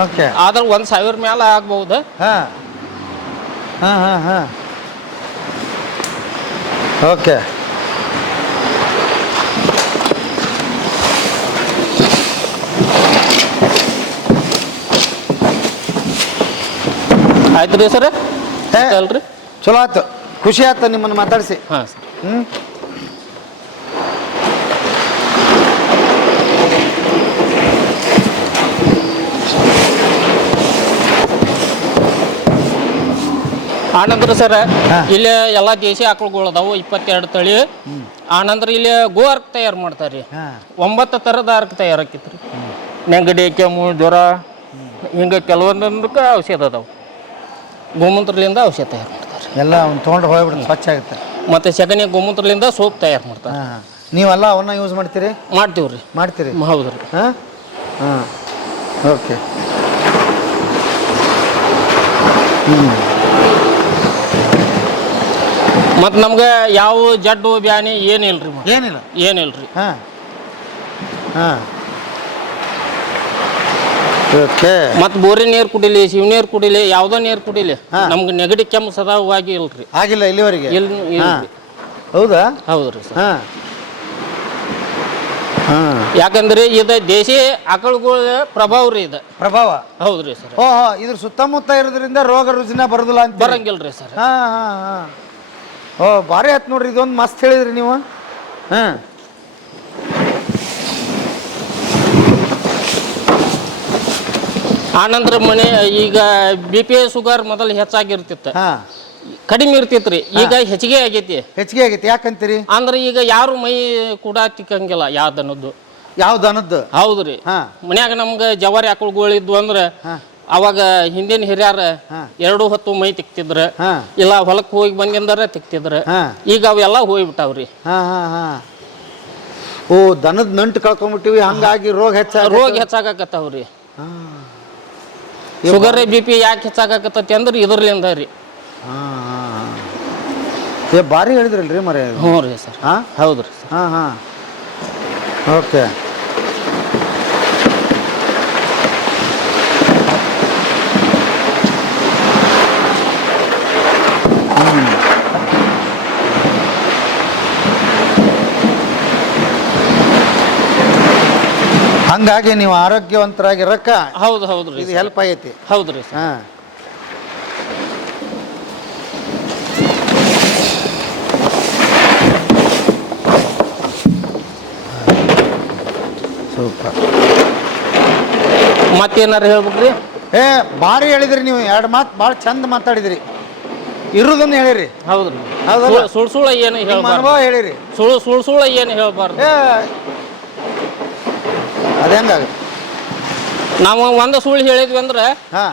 ಓಕೆ. ಆದ್ರೆ 1000 ಮೇಲೆ ಆಗ್ಬಹುದು. ಓಕೆ. ಆಯ್ತು ರೀ ಸರ್. ಅಲ್ರಿ, ಚಲೋ ಆಯ್ತು, ಖುಷಿ ಆಯ್ತು ನಿಮ್ಮನ್ನು ಮಾತಾಡಿಸಿ. ಆನಂತರ ಸರ್ ಇಲ್ಲಿ ಎಲ್ಲ ದೇಶಿ ಆಕಳುಗಳು ಅದಾವು, 22 ತಳಿ. ಆನಂತರ ಇಲ್ಲಿ ಗೋ ಅರ್ಕ್ ತಯಾರು ಮಾಡ್ತಾರ್ರಿ. 9 ಥರದ ಅರ್ಕ್ ತಯಾರಾಕೈತ್ರಿ. ನೆಗಡಿ, ಕೆಮ್ಮು, ಜ್ವರ ಹಿಂಗ ಕೆಲವೊಂದಕ್ಕೆ ಔಷಧ ಅದಾವು. ಗೋಮೂತ್ರಲಿಂದ ಔಷಧ ತಯಾರು ಮಾಡ್ತಾರೆ. ಎಲ್ಲ ತೊಗೊಂಡು ಹೋಗ್ಬಿಡ್ತಾರೆ, ಸ್ವಚ್ಛ ಆಗುತ್ತೆ. ಮತ್ತೆ ಸಗಣಿ ಗೋಮೂತ್ರಲಿಂದ ಸೋಪ್ ತಯಾರು ಮಾಡ್ತಾರೆ. ನೀವೆಲ್ಲ ಅವನ್ನ ಯೂಸ್ ಮಾಡ್ತೀರಿ? ಮಾಡ್ತೀವ್ರಿ. ಮಾಡ್ತೀರಿ? ಹೌದ್ರಿ. ಓಕೆ. ಮತ್ತು ನಮ್ಗೆ ಯಾವ ಜಡ್ಡು ಬ್ಯಾನಿ ಏನಿಲ್ರಿ. ಏನಿಲ್ರಿ. ಓಕೆ. ಮತ್ ಬೋರಿ ನೀರ್ ಕುಡಿಲಿ ಶಿವ ನೀರ್ ಕುಡಿಲಿ ಯಾವ್ದೋ ನೀರ್ ಕುಡಿಲಿ ನಮ್ಗೆ ನೆಗಡಿ ಕೆಮ್ಮು ಸದಾವಾಗಿ ಇಲ್ರಿ. ಆಗಿಲ್ಲ ಇಲ್ಲಿವರೆಗೆ? ಇಲ್ರಿ. ಹೌದಾ? ಹೌದ್ರಿ ಸರ್. ಹಾ ಹಾ. ಯಾಕಂದ್ರೆ ಇದು ದೇಶಿ ಆಕಳುಗಳ ಪ್ರಭಾವ ರೀ ಇದು. ಪ್ರಭಾವ? ಹೌದ್ರಿ ಸರ್. ಓಹೋ, ಇದ್ರ ಸುತ್ತಮುತ್ತ ಇರೋದ್ರಿಂದ ರೋಗ ರುಜಿನ ಬರೋದಿಲ್ಲ ಅಂತ? ಬರಂಗಿಲ್ರಿ ಸರ್. ಹಾ ಹಾ ಹಾ. ಓ ಭಾರಿ ಆಯ್ತು ನೋಡ್ರಿ, ಇದೊಂದು ಮಸ್ತ್ ಹೇಳಿದ್ರಿ ನೀವು. ಹಾ. ಆನಂತರ ಮನೆ ಈಗ BP ಶುಗರ್ ಮೊದಲು ಹೆಚ್ಚಾಗಿರ್ತಿತ್ತು, ಕಡಿಮೆ ಇರ್ತಿತ್ರಿ. ಈಗ ಹೆಚ್ಚಿಗೆ ಆಗೈತಿ. ಹೆಚ್ಚಿಗೆ ಆಗೈತಿ ಯಾಕಂತೀರಿ? ಅಂದ್ರೆ ಈಗ ಯಾರು ಮೈ ಕೂಡ ತಿಕ್ಕಂಗಿಲ್ಲ ಯಾವ ದನದ್ದು. ಯಾವ ದನದ್ದು? ಹೌದ್ರಿ. ಮನ್ಯಾಗ ನಮ್ಗೆ ಜವಾರಿ ಆಕಳುಗಳು ಇದ್ವು ಅಂದ್ರೆ ಅವಾಗ ಹಿಂದಿನ ಹಿರಿಯರ 2 ಹೊತ್ತು ಮೈ ತಿಕ್ತಿದ್ರ, ಇಲ್ಲ ಹೊಲಕ್ಕೆ ಹೋಗಿ ಬಂದಿಂದಾರ ತಿಕ್ತಿದ್ರ. ಈಗ ಅವೆಲ್ಲ ಹೋಗ್ಬಿಟ್ಟಾವ್ರಿ. ಓ, ದನದ ನಂಟು ಕಳ್ಕೊಂಡ್ಬಿಟ್ಟಿವಿ, ಹಂಗಾಗಿ ರೋಗ ಹೆಚ್ಚಾಗಕತ್ತಾವ್ರಿ. ಶುಗರ್ BP ಯಾಕೆ ಹೆಚ್ಚಾಗಕತ್ತತಿ ಅಂದ್ರೆ ಇದ್ರಲಿಂದ ರೀ. ಭಾರಿ ಹೇಳಿದ್ರಲ್ರಿ ಮರೆ. ಹ್ಞೂ ರೀ ಸರ್. ಹೌದ್ರಿ ಸರ್. ಹಾಂ ಹಾಂ. ಓಕೆ. ಹಂಗಾಗಿ ನೀವು ಆರೋಗ್ಯವಂತರಾಗಿರಕ್ಕ ಹೌದ್ರಿ ಇದು ಹೆಲ್ಪ್ ಆಗೈತಿ. ಹೌದ್ರಿ ಸರ್. ಹಾಂ. ಸೂಪರ್. ಮತ್ತೇನಾರು ಹೇಳ್ಬೇಕ್ರಿ? ಭಾರಿ ಹೇಳಿದ್ರಿ ನೀವು, 2 ಮಾತು ಭಾಳ ಚಂದ ಮಾತಾಡಿದ್ರಿ. ಇರುದನ್ನು ಹೇಳಿರಿ. ಹೌದ್ರಿ. ಸುಳ್ಳು ಏನು ಅನುಭವ ಹೇಳಿರಿ. ಸುಳ್ಳು ಏನು ಹೇಳ್ಬಾರ್ದು. ಅದೇಂಗಾಗುತ್ತೆ? ನಾವು ಒಂದು ಸುಳ್ಳು ಹೇಳಿದ್ವಿ ಅಂದ್ರೆ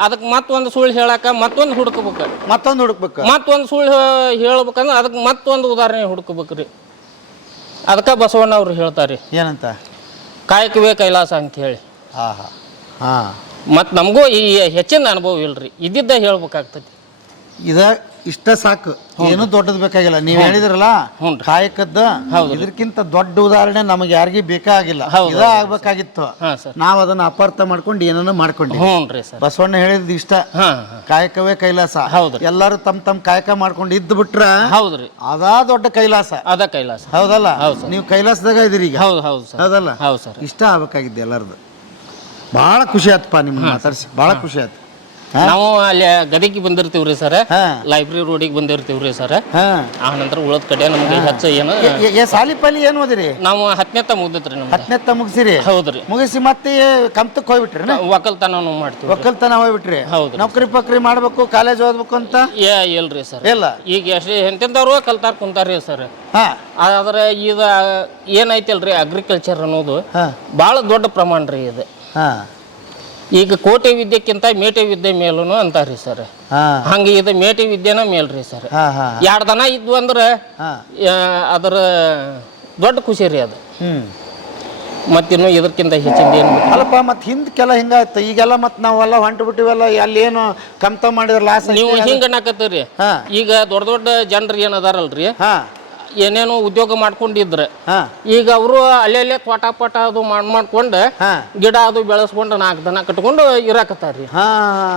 ಅದಕ್ಕೆ ಮತ್ತೊಂದು ಸುಳ್ಳು ಹೇಳಕ ಮತ್ತೊಂದು ಹುಡುಕ್ಬೇಕು. ಮತ್ತೊಂದು ಸುಳ್ಳು ಹೇಳ್ಬೇಕಂದ್ರೆ ಅದಕ್ಕೆ ಮತ್ತೊಂದು ಉದಾಹರಣೆ ಹುಡುಕ್ಬೇಕ್ರಿ. ಅದಕ್ಕೆ ಬಸವಣ್ಣ ಅವ್ರು ಹೇಳ್ತಾರೆ ಏನಂತ? ಕಾಯಕವೇ ಕೈಲಾಸ ಅಂತ ಹೇಳಿ. ಮತ್ತು ನಮಗೂ ಈ ಹೆಚ್ಚಿನ ಅನುಭವ ಇಲ್ರಿ, ಇದ್ದಿದ್ದ ಹೇಳ್ಬೇಕಾಗ್ತತಿ. ಇಷ್ಟ ಸಾಕು, ಏನು ದೊಡ್ಡದು ಬೇಕಾಗಿಲ್ಲ. ನೀವು ಹೇಳಿದ್ರಲ್ಲ ಕಾಯಕದ್ದ, ಇದಕ್ಕಿಂತ ದೊಡ್ಡ ಉದಾಹರಣೆ ನಮಗೆ ಯಾರಿಗೂ ಬೇಕಾಗಿಲ್ಲ. ಇದ ಆಗ್ಬೇಕಾಗಿತ್ತು. ನಾವ್ ಅದನ್ನ ಅಪಾರ್ಥ ಮಾಡ್ಕೊಂಡು ಏನನ್ನ ಮಾಡ್ಕೊಂಡ್ವಿ. ಬಸವಣ್ಣ ಹೇಳಿದ್ ಇಷ್ಟ, ಕಾಯಕವೇ ಕೈಲಾಸ. ಎಲ್ಲಾರು ತಮ್ ಕಾಯಕ ಮಾಡ್ಕೊಂಡು ಇದ್ದು ಬಿಟ್ರ ಹೌದ್ರಿ, ಅದಾ ದೊಡ್ಡ ಕೈಲಾಸ. ಅದ ಕೈಲಾಸ. ಹೌದಲ್ಲ? ನೀವು ಕೈಲಾಸದಾಗ ಇದೀರಿ ಈಗ. ಹೌದಲ್ಲ? ಹೌದು ಸರ್. ಇಷ್ಟ ಆಗ್ಬೇಕಾಗಿದ್ದೆ ಎಲ್ಲರದು. ಬಹಳ ಖುಷಿ ಆಯ್ತಪ್ಪ ನಿಮ್ಗೆ ಮಾತಾಡ್ಸಿ, ಬಹಳ ಖುಷಿ ಆಯ್ತು. ನಾವು ಅಲ್ಲಿ ಗದಿಗೆ ಬಂದಿರ್ತೀವ್ರಿ ಸರ್, ಲೈಬ್ರರಿ ರೋಡಿಗೆ ಬಂದಿರ್ತೀವ್ರಿ ಸರ್. ಆ ನಂತರ ಉಳದ ಕಡೆ ನಮ್ಗೆ ಹೆಚ್ಚು ಏನು ಸಾಲಿ ಪಾಲಿ ಏನು ಓದಿರಿ? ನಾವು 10ನೇ ಮುಗ್ದಿತ್ರಿ. 10ನೇ ಮುಗಿಸಿರಿ? ಹೌದ್ರಿ. ಮುಗಿಸಿ ಮತ್ತೆ ಕಂಪ್ತಕ್ಕೆ ಹೋಗ್ಬಿಟ್ರಿ? ಒಕ್ಕಲ್ತನ ಮಾಡ್ತೀವಿ. ಒಕ್ಕಲ್ತನ ಹೋಗ್ಬಿಟ್ರಿ? ಹೌದು. ನೌಕರಿ ಪಕ್ರಿ ಮಾಡ್ಬೇಕು, ಕಾಲೇಜ್ ಓದ್ಬೇಕು ಅಂತ ಇಲ್ರಿ ಸರ್. ಇಲ್ಲ, ಈಗ ಎಷ್ಟು ಎಂತೆಂದವ್ರು ಕಲ್ತಾರ ಕುಂತಾರ್ರಿ ಸರ್. ಆದ್ರೆ ಈಗ ಏನೈತಲ್ರಿ ಅಗ್ರಿಕಲ್ಚರ್ ಅನ್ನೋದು ಬಹಳ ದೊಡ್ಡ ಪ್ರಮಾಣ ರೀ ಇದು. ಈಗ ಕೋಟೆ ವಿದ್ಯೆಕ್ಕಿಂತ ಮೇಟೆ ವಿದ್ಯೆ ಮೇಲೂ ಅಂತಾರ್ರಿ ಸರ್. ಹಂಗ ಇದು ಮೇಟೆ ವಿದ್ಯೆನ ಮೇಲ್ರಿ ಸರ್. 2 ದನ ಇದ್ವು ಅಂದ್ರೆ ಅದರ ದೊಡ್ಡ ಖುಷಿ ರೀ ಅದು. ಮತ್ತಿನ್ನು ಇದಕ್ಕಿಂತ ಹೆಚ್ಚಿಂದ ಏನು ಅಲ್ಲಪ್ಪ. ಮತ್ತೆ ಹಿಂದಕ್ಕೆಲ್ಲ ಹಿಂಗಾಯ್ತು, ಈಗೆಲ್ಲ ಮತ್ತೆ ನಾವೆಲ್ಲ ಹೊಂಟು ಬಿಟ್ಟಿವೆಲ್ಲ. ಅಲ್ಲಿ ಏನು ಕಮ್ತ ಮಾಡಿದ್ರ ಲಾಸ್? ನೀವು ಹಿಂಗ ಅನ್ನಕತ್ತೀರಿ. ಈಗ ದೊಡ್ಡ ದೊಡ್ಡ ಜನರು ಏನದಾರಲ್ರಿ, ಏನೇನು ಉದ್ಯೋಗ ಮಾಡ್ಕೊಂಡಿದ್ರ, ಈಗ ಅವರು ಅಲ್ಲೇ ತೋಟ ಪಟ ಅದು ಮಾಡ್ಕೊಂಡು ಗಿಡ ಅದು ಬೆಳೆಸ್ಕೊಂಡು 4 ದನ ಕಟ್ಕೊಂಡು ಇರಾಕತ್ತಾರ್ರಿ.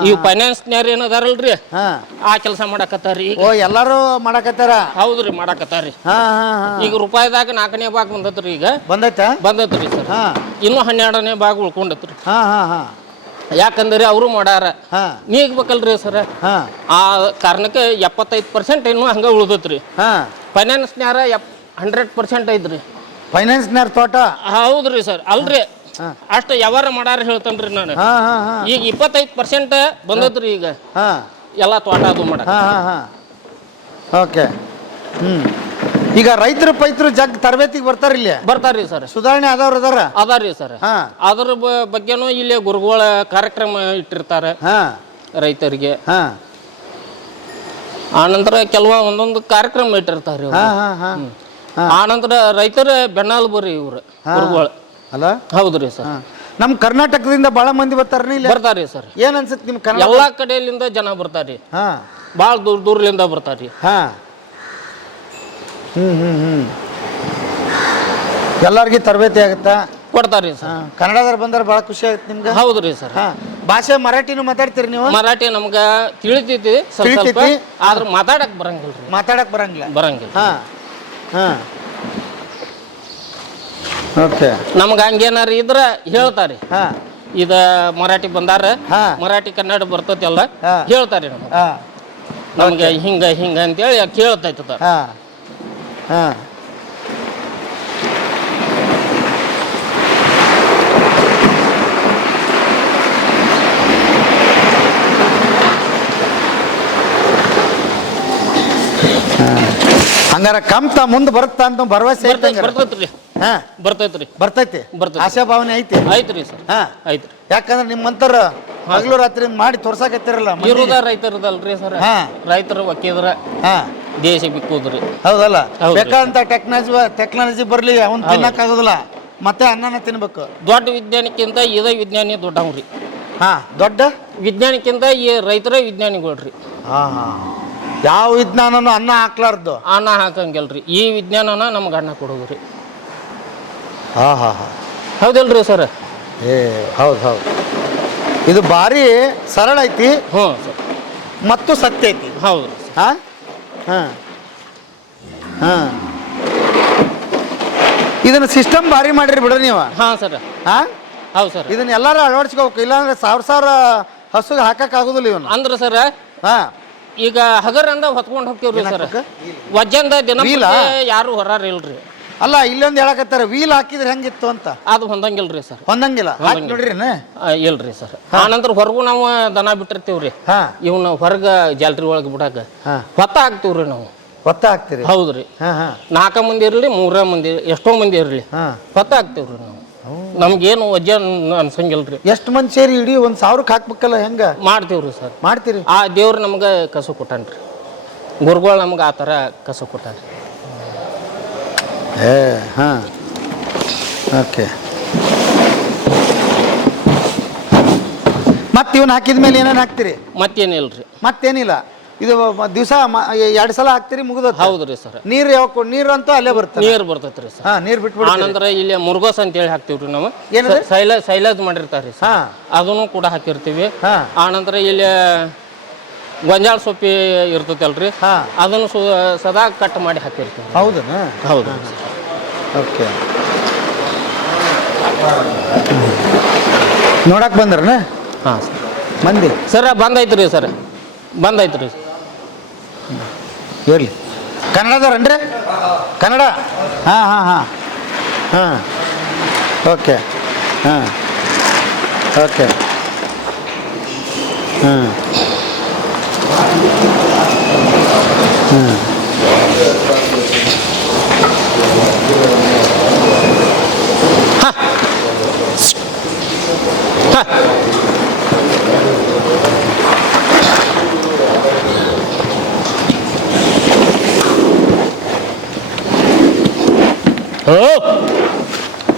ಈ ಫೈನಾನ್ಸ್ನ್ಯಾರ ಏನದಾರಲ್ರಿ ಆ ಕೆಲಸ ಮಾಡಕತ್ತಾರ್ರಿ. ಎಲ್ಲಾರು ಮಾಡಕತ್ತಾರ? ಹೌದ್ರಿ, ಮಾಡಕತ್ತಾರ್ರಿ. ಈಗ ರೂಪಾಯಿದಾಗ 4ನೇ ಭಾಗ ಬಂದತ್ರಿ. ಈಗ ಬಂದೈತ್ರಿ ಸರ್. ಇನ್ನು 12ನೇ ಭಾಗ ಉಳ್ಕೊಂಡತ್ರಿ. ಯಾಕಂದ್ರೆ ಅವರು ಮಾಡ್ಯಾರ, ನೀಗ್ಬೇಕಲ್ರಿ ಸರ್. ಆ ಕಾರಣಕ್ಕೆ 75% ಇನ್ನು ಹಂಗ ಉಳ್ದತ್ರಿ. ಫೈನಾನ್ಸ್ನ್ಯಾರ 100% ಐತ್ರಿ. ಫೈನಾನ್ಸ್ನ್ಯಾರ ತೋಟ? ಹೌದ್ರಿ ಸರ್. ಅಲ್ರಿ, ಅಷ್ಟು ಯಾವಾರ ಮಾಡಾರ ಹೇಳ್ತೇನ್ರಿ ನಾನು. ಈಗ 25% ಬಂದತ್ರಿ. ಈಗ ಎಲ್ಲ ತೋಟ ಅದು ಮಾಡ. ಓಕೆ. ಈಗ ರೈತರು ಪೈತರು ಜಗ್ ತರಬೇತಿಗೆ ಬರ್ತಾರ? ಇಲ್ಲಿ ಬರ್ತಾರ್ರಿ ಸರ್. ಸುಧಾರಣೆ ಅದಾರ್ರಿ ಸರ್. ಅದ್ರ ಬಗ್ಗೆನೂ ಇಲ್ಲಿ ಗುರುಗಳ ಕಾರ್ಯಕ್ರಮ ಇಟ್ಟಿರ್ತಾರೆ ರೈತರಿಗೆ. ಆನಂತರ ಒಂದೊಂದು ಕಾರ್ಯಕ್ರಮ ಇಟ್ಟಿರ್ತಾರೆ. ಆನಂತರ ರೈತರ ಬೆನ್ನಾಲ್ಬರಿ ಇವ್ರು ಗುರುಗಳು ಅಲ್ಲ? ಹೌದ್ರಿ ಸರ್. ನಮ್ ಕರ್ನಾಟಕದಿಂದ ಬಹಳ ಮಂದಿ ಬರ್ತಾರ್ರಿ ಸರ್. ಏನ್ ಅನ್ಸುತ್ತೆ ನಿಮ್? ಎಲ್ಲಾ ಕಡೆಯಿಂದ ಜನ ಬರ್ತಾರ್ರಿ, ಬಾಳ ದೂರದಿಂದ ಬರ್ತಾರ್ರಿ. ಎಲ್ಲಾರ್ಗಿ ತರಬೇತಿ ಆಗುತ್ತಾ? ಕೊಡ್ತಾರ್ರಿ ಸರ್. ಕನ್ನಡದವ್ರು ಬಂದ್ರೆ ಬಹಳ ಖುಷಿ ಆಗುತ್ತೆ ನಿಮ್ಗೆ? ಹೌದ್ರಿ ಸರ್. ಭಾಷೆ ಮರಾಠಿನೂ ಮಾತಾಡ್ತೀರಿ ನೀವು? ಮರಾಠಿ ನಮ್ಗ ತಿಳಿತೈತಿ ಸ್ವಲ್ಪ ಸ್ವಲ್ಪ, ತಿಳಿತೈತಿ? ಆದ್ರ ಮಾತಾಡಕ್ ಬರಂಗಿಲ್ರಿ. ಮಾತಾಡಕ್ ಬರಂಗಿಲ್ಲ. ಬರಂಗಿಲ್ಲ. ಓಕೆ. ನಮ್ಗ ಹಂಗೇನಾರ ಇದ್ರ ಹೇಳ್ತಾರಿ, ಇದ ಮರಾಠಿ ಬಂದಾರ, ಮರಾಠಿ ಕನ್ನಡ ಬರ್ತೈತಿ ಎಲ್ಲ ಹೇಳ್ತಾರಿ ನಮ್ಗೆ ಹಿಂಗ ಹಿಂಗ ಅಂತೇಳಿ ಕೇಳ್ತೈತ. ಹಂಗಾರ ಕಮ್ತ ಮುಂದೆ ಬರುತ್ತಾ ಅಂತ ಭರವಸೆ ಬರ್ತೈತ್ರಿ. ಬರ್ತೈತಿ. ಬರ್ತೈತಿ. ಆಶಾ ಭಾವನೆ ಐತಿ. ಐತ್ರಿ ಸರ್, ಐತ್ರಿ. ಯಾಕಂದ್ರೆ ನಿಮ್ಮಂತರ ಹಗಲು ರಾತ್ರಿ ಮಾಡಿ ತೋರ್ಸಾಕತ್ತಿರಲ್ಲ. ಇರುದ ರೈತರದಲ್ರಿ ಸರ್, ರೈತರು ಒಕ್ಕಿದ್ರ ದೇಶ ಬಿಕ್ಕುದ್ರಿ. ಹೌದಲ್ಲ, ಬೇಕಾದಂತ ಟೆಕ್ನಾಲಜಿ ಬರ್ಲಿ ಅವ್ನ್ ತಿನ್ನಕ್ ಆಗೋದಿಲ್ಲ, ಮತ್ತೆ ಅನ್ನನ ತಿನ್ಬೇಕು. ದೊಡ್ಡ ವಿಜ್ಞಾನಿಕ್ಕಿಂತ ಇದ ವಿಜ್ಞಾನಿ ದೊಡ್ಡವ್ರಿ. ದೊಡ್ಡ ವಿಜ್ಞಾನಿಕ್ಕಿಂತ ಈ ರೈತರೇ ವಿಜ್ಞಾನಿಗಳ್ರಿ. ಯಾವ ವಿಜ್ಞಾನನು ಅನ್ನ ಹಾಕ್ಲಾರ್ದು, ಅನ್ನ ಹಾಕಂಗಿಲ್ರಿ. ಈ ವಿಜ್ಞಾನನ ನಮ್ಗೆ ಅನ್ನ ಕೊಡೋದ್ರಿ. ಹೌದಿಲ್ರಿ ಸರ್? ಹೌದು. ಇದು ಭಾರಿ ಸರಳ ಐತಿ. ಸರ್, ಮತ್ತು ಸತ್ಯ ಐತಿ. ಹೌದು. ಇದನ್ನ ಸಿಸ್ಟಮ್ ಭಾರಿ ಮಾಡಿರಿ ಬಿಡ್ರಿ ನೀವು. ಸರ್. ಹೌದು ಸರ್. ಇದನ್ನ ಎಲ್ಲಾರು ಅಳವಡಿಸ್ಕೋಬೇಕು, ಇಲ್ಲಾಂದ್ರೆ ಸಾವಿರ ಹಸುಗೆ ಹಾಕಕ್ ಆಗುದಿಲ್ಲ ಇವನು. ಅಂದ್ರ ಸರ್, ಈಗ ಹಗರಂದ ಹೊತ್ಕೊಂಡ್ ಹೋಗ್ತೀವ್ರಿ ಸರ್, ವಜ್ಜಂದ ದಿನ ಯಾರು ಹೊರಾರ ಇಲ್ರಿ. ಅಲ್ಲ, ಇಲ್ಲೊಂದು ಹೇಳಕತ್ತಾರ ವೀಲ್ ಹಾಕಿದ್ರೆ ಹೆಂಗಿತ್ತು ಅಂತ. ಅದು ಹೊಂದಂಗಿಲ್ರಿ ಸರ್. ಹೊಂದಂಗಿಲ್ಲ ನೋಡ್ರಿ. ಇಲ್ರಿ ಸರ್. ಆನಂತರ ಹೊರಗು ನಾವು ದನ ಬಿಟ್ಟಿರ್ತೀವ್ರಿ, ಇವನ್ನ ಹೊರಗ ಜಾಲ್ರಿ ಒಳಗೆ ಬಿಡಾಕ ಹೊತ್ತ ಹಾಕ್ತಿವ್ರಿ ನಾವು. ಹೊತ್ತ ಹಾಕ್ತಿರಿ? ಹೌದ್ರಿ. 4 ಮಂದಿ ಇರ್ಲಿ 3 ಮಂದಿ ಎಷ್ಟೋ ಮಂದಿ ಇರ್ಲಿ ಹೊತ್ತ ಹಾಕ್ತಿವ್ರಿ ನಾವು. ನಮ್ಗೇನು ವಜ್ಜ ಅನ್ಸಂಗಿಲ್ರಿ. ಎಷ್ಟು ಮಂದಿ ಸೇರಿ ಇಡೀ 1000ಕ್ಕೆ ಹಾಕ್ಬೇಕಲ್ಲ, ಹೆಂಗ ಮಾಡ್ತೀವ್ರಿ ಸರ್? ಮಾಡ್ತೀರಿ. ಆ ದೇವ್ರು ನಮ್ಗೆ ಕಸು ಕೊಟ್ಟಾನ್ರಿ, ಗುರುಗಳು ನಮ್ಗೆ ಆ ಥರ ಕಸು ಕೊಟ್ಟಾನ್ರಿ. ಓಕೆ. ಮತ್ತೆ ಇವನ್ ಹಾಕಿದ ಮೇಲೆ ಏನೇನು ಹಾಕ್ತಿರಿ? ಮತ್ತೇನಿಲ್ರಿ. ಮತ್ತೇನಿಲ್ಲ. ಇದು ದಿವಸ 2 ಸಲ ಹಾಕ್ತಿರಿ, ಮುಗಿದ? ಹೌದ್ರಿ ಸರ್. ನೀರು ಯಾವ ನೀರು ಅಂತೂ ಅಲ್ಲೇ ಬರ್ತದೆ? ನೀರು ಬರ್ತೈತ್ರಿ ಸರ್. ನೀರು ಬಿಟ್ಬಿಟ್ಟು ಆನಂತರ ಇಲ್ಲಿ ಮುರುಗೋಸ್ ಅಂತೇಳಿ ಹಾಕ್ತಿವ್ರಿ ನಾವು. ಸೈಲೇಜ್ ಮಾಡಿರ್ತಾರ್ರಿ ಸರ್, ಅದನ್ನು ಕೂಡ ಹಾಕಿರ್ತೀವಿ. ಆನಂತರ ಇಲ್ಲಿ ಗೊಂಜಾಳ ಸೊಪ್ಪಿ ಇರ್ತೈತಲ್ರಿ, ಅದನ್ನು ಸದಾ ಕಟ್ ಮಾಡಿ ಹಾಕಿರ್ತೀವಿ. ಹೌದಾ? ಹೌದು. ಓಕೆ. ನೋಡಕ್ ಬಂದ್ರನ? ಸರ್. ಮಂದಿ ಸರ್ ಬಂದೈತ್ರಿ ಸರ್, ಬಂದೈತ್ರಿ. ಇರಲಿ. ಕನ್ನಡದವ್ರನ್ರಿ? ಕನ್ನಡ? ಓಕೆ. ಓಕೆ.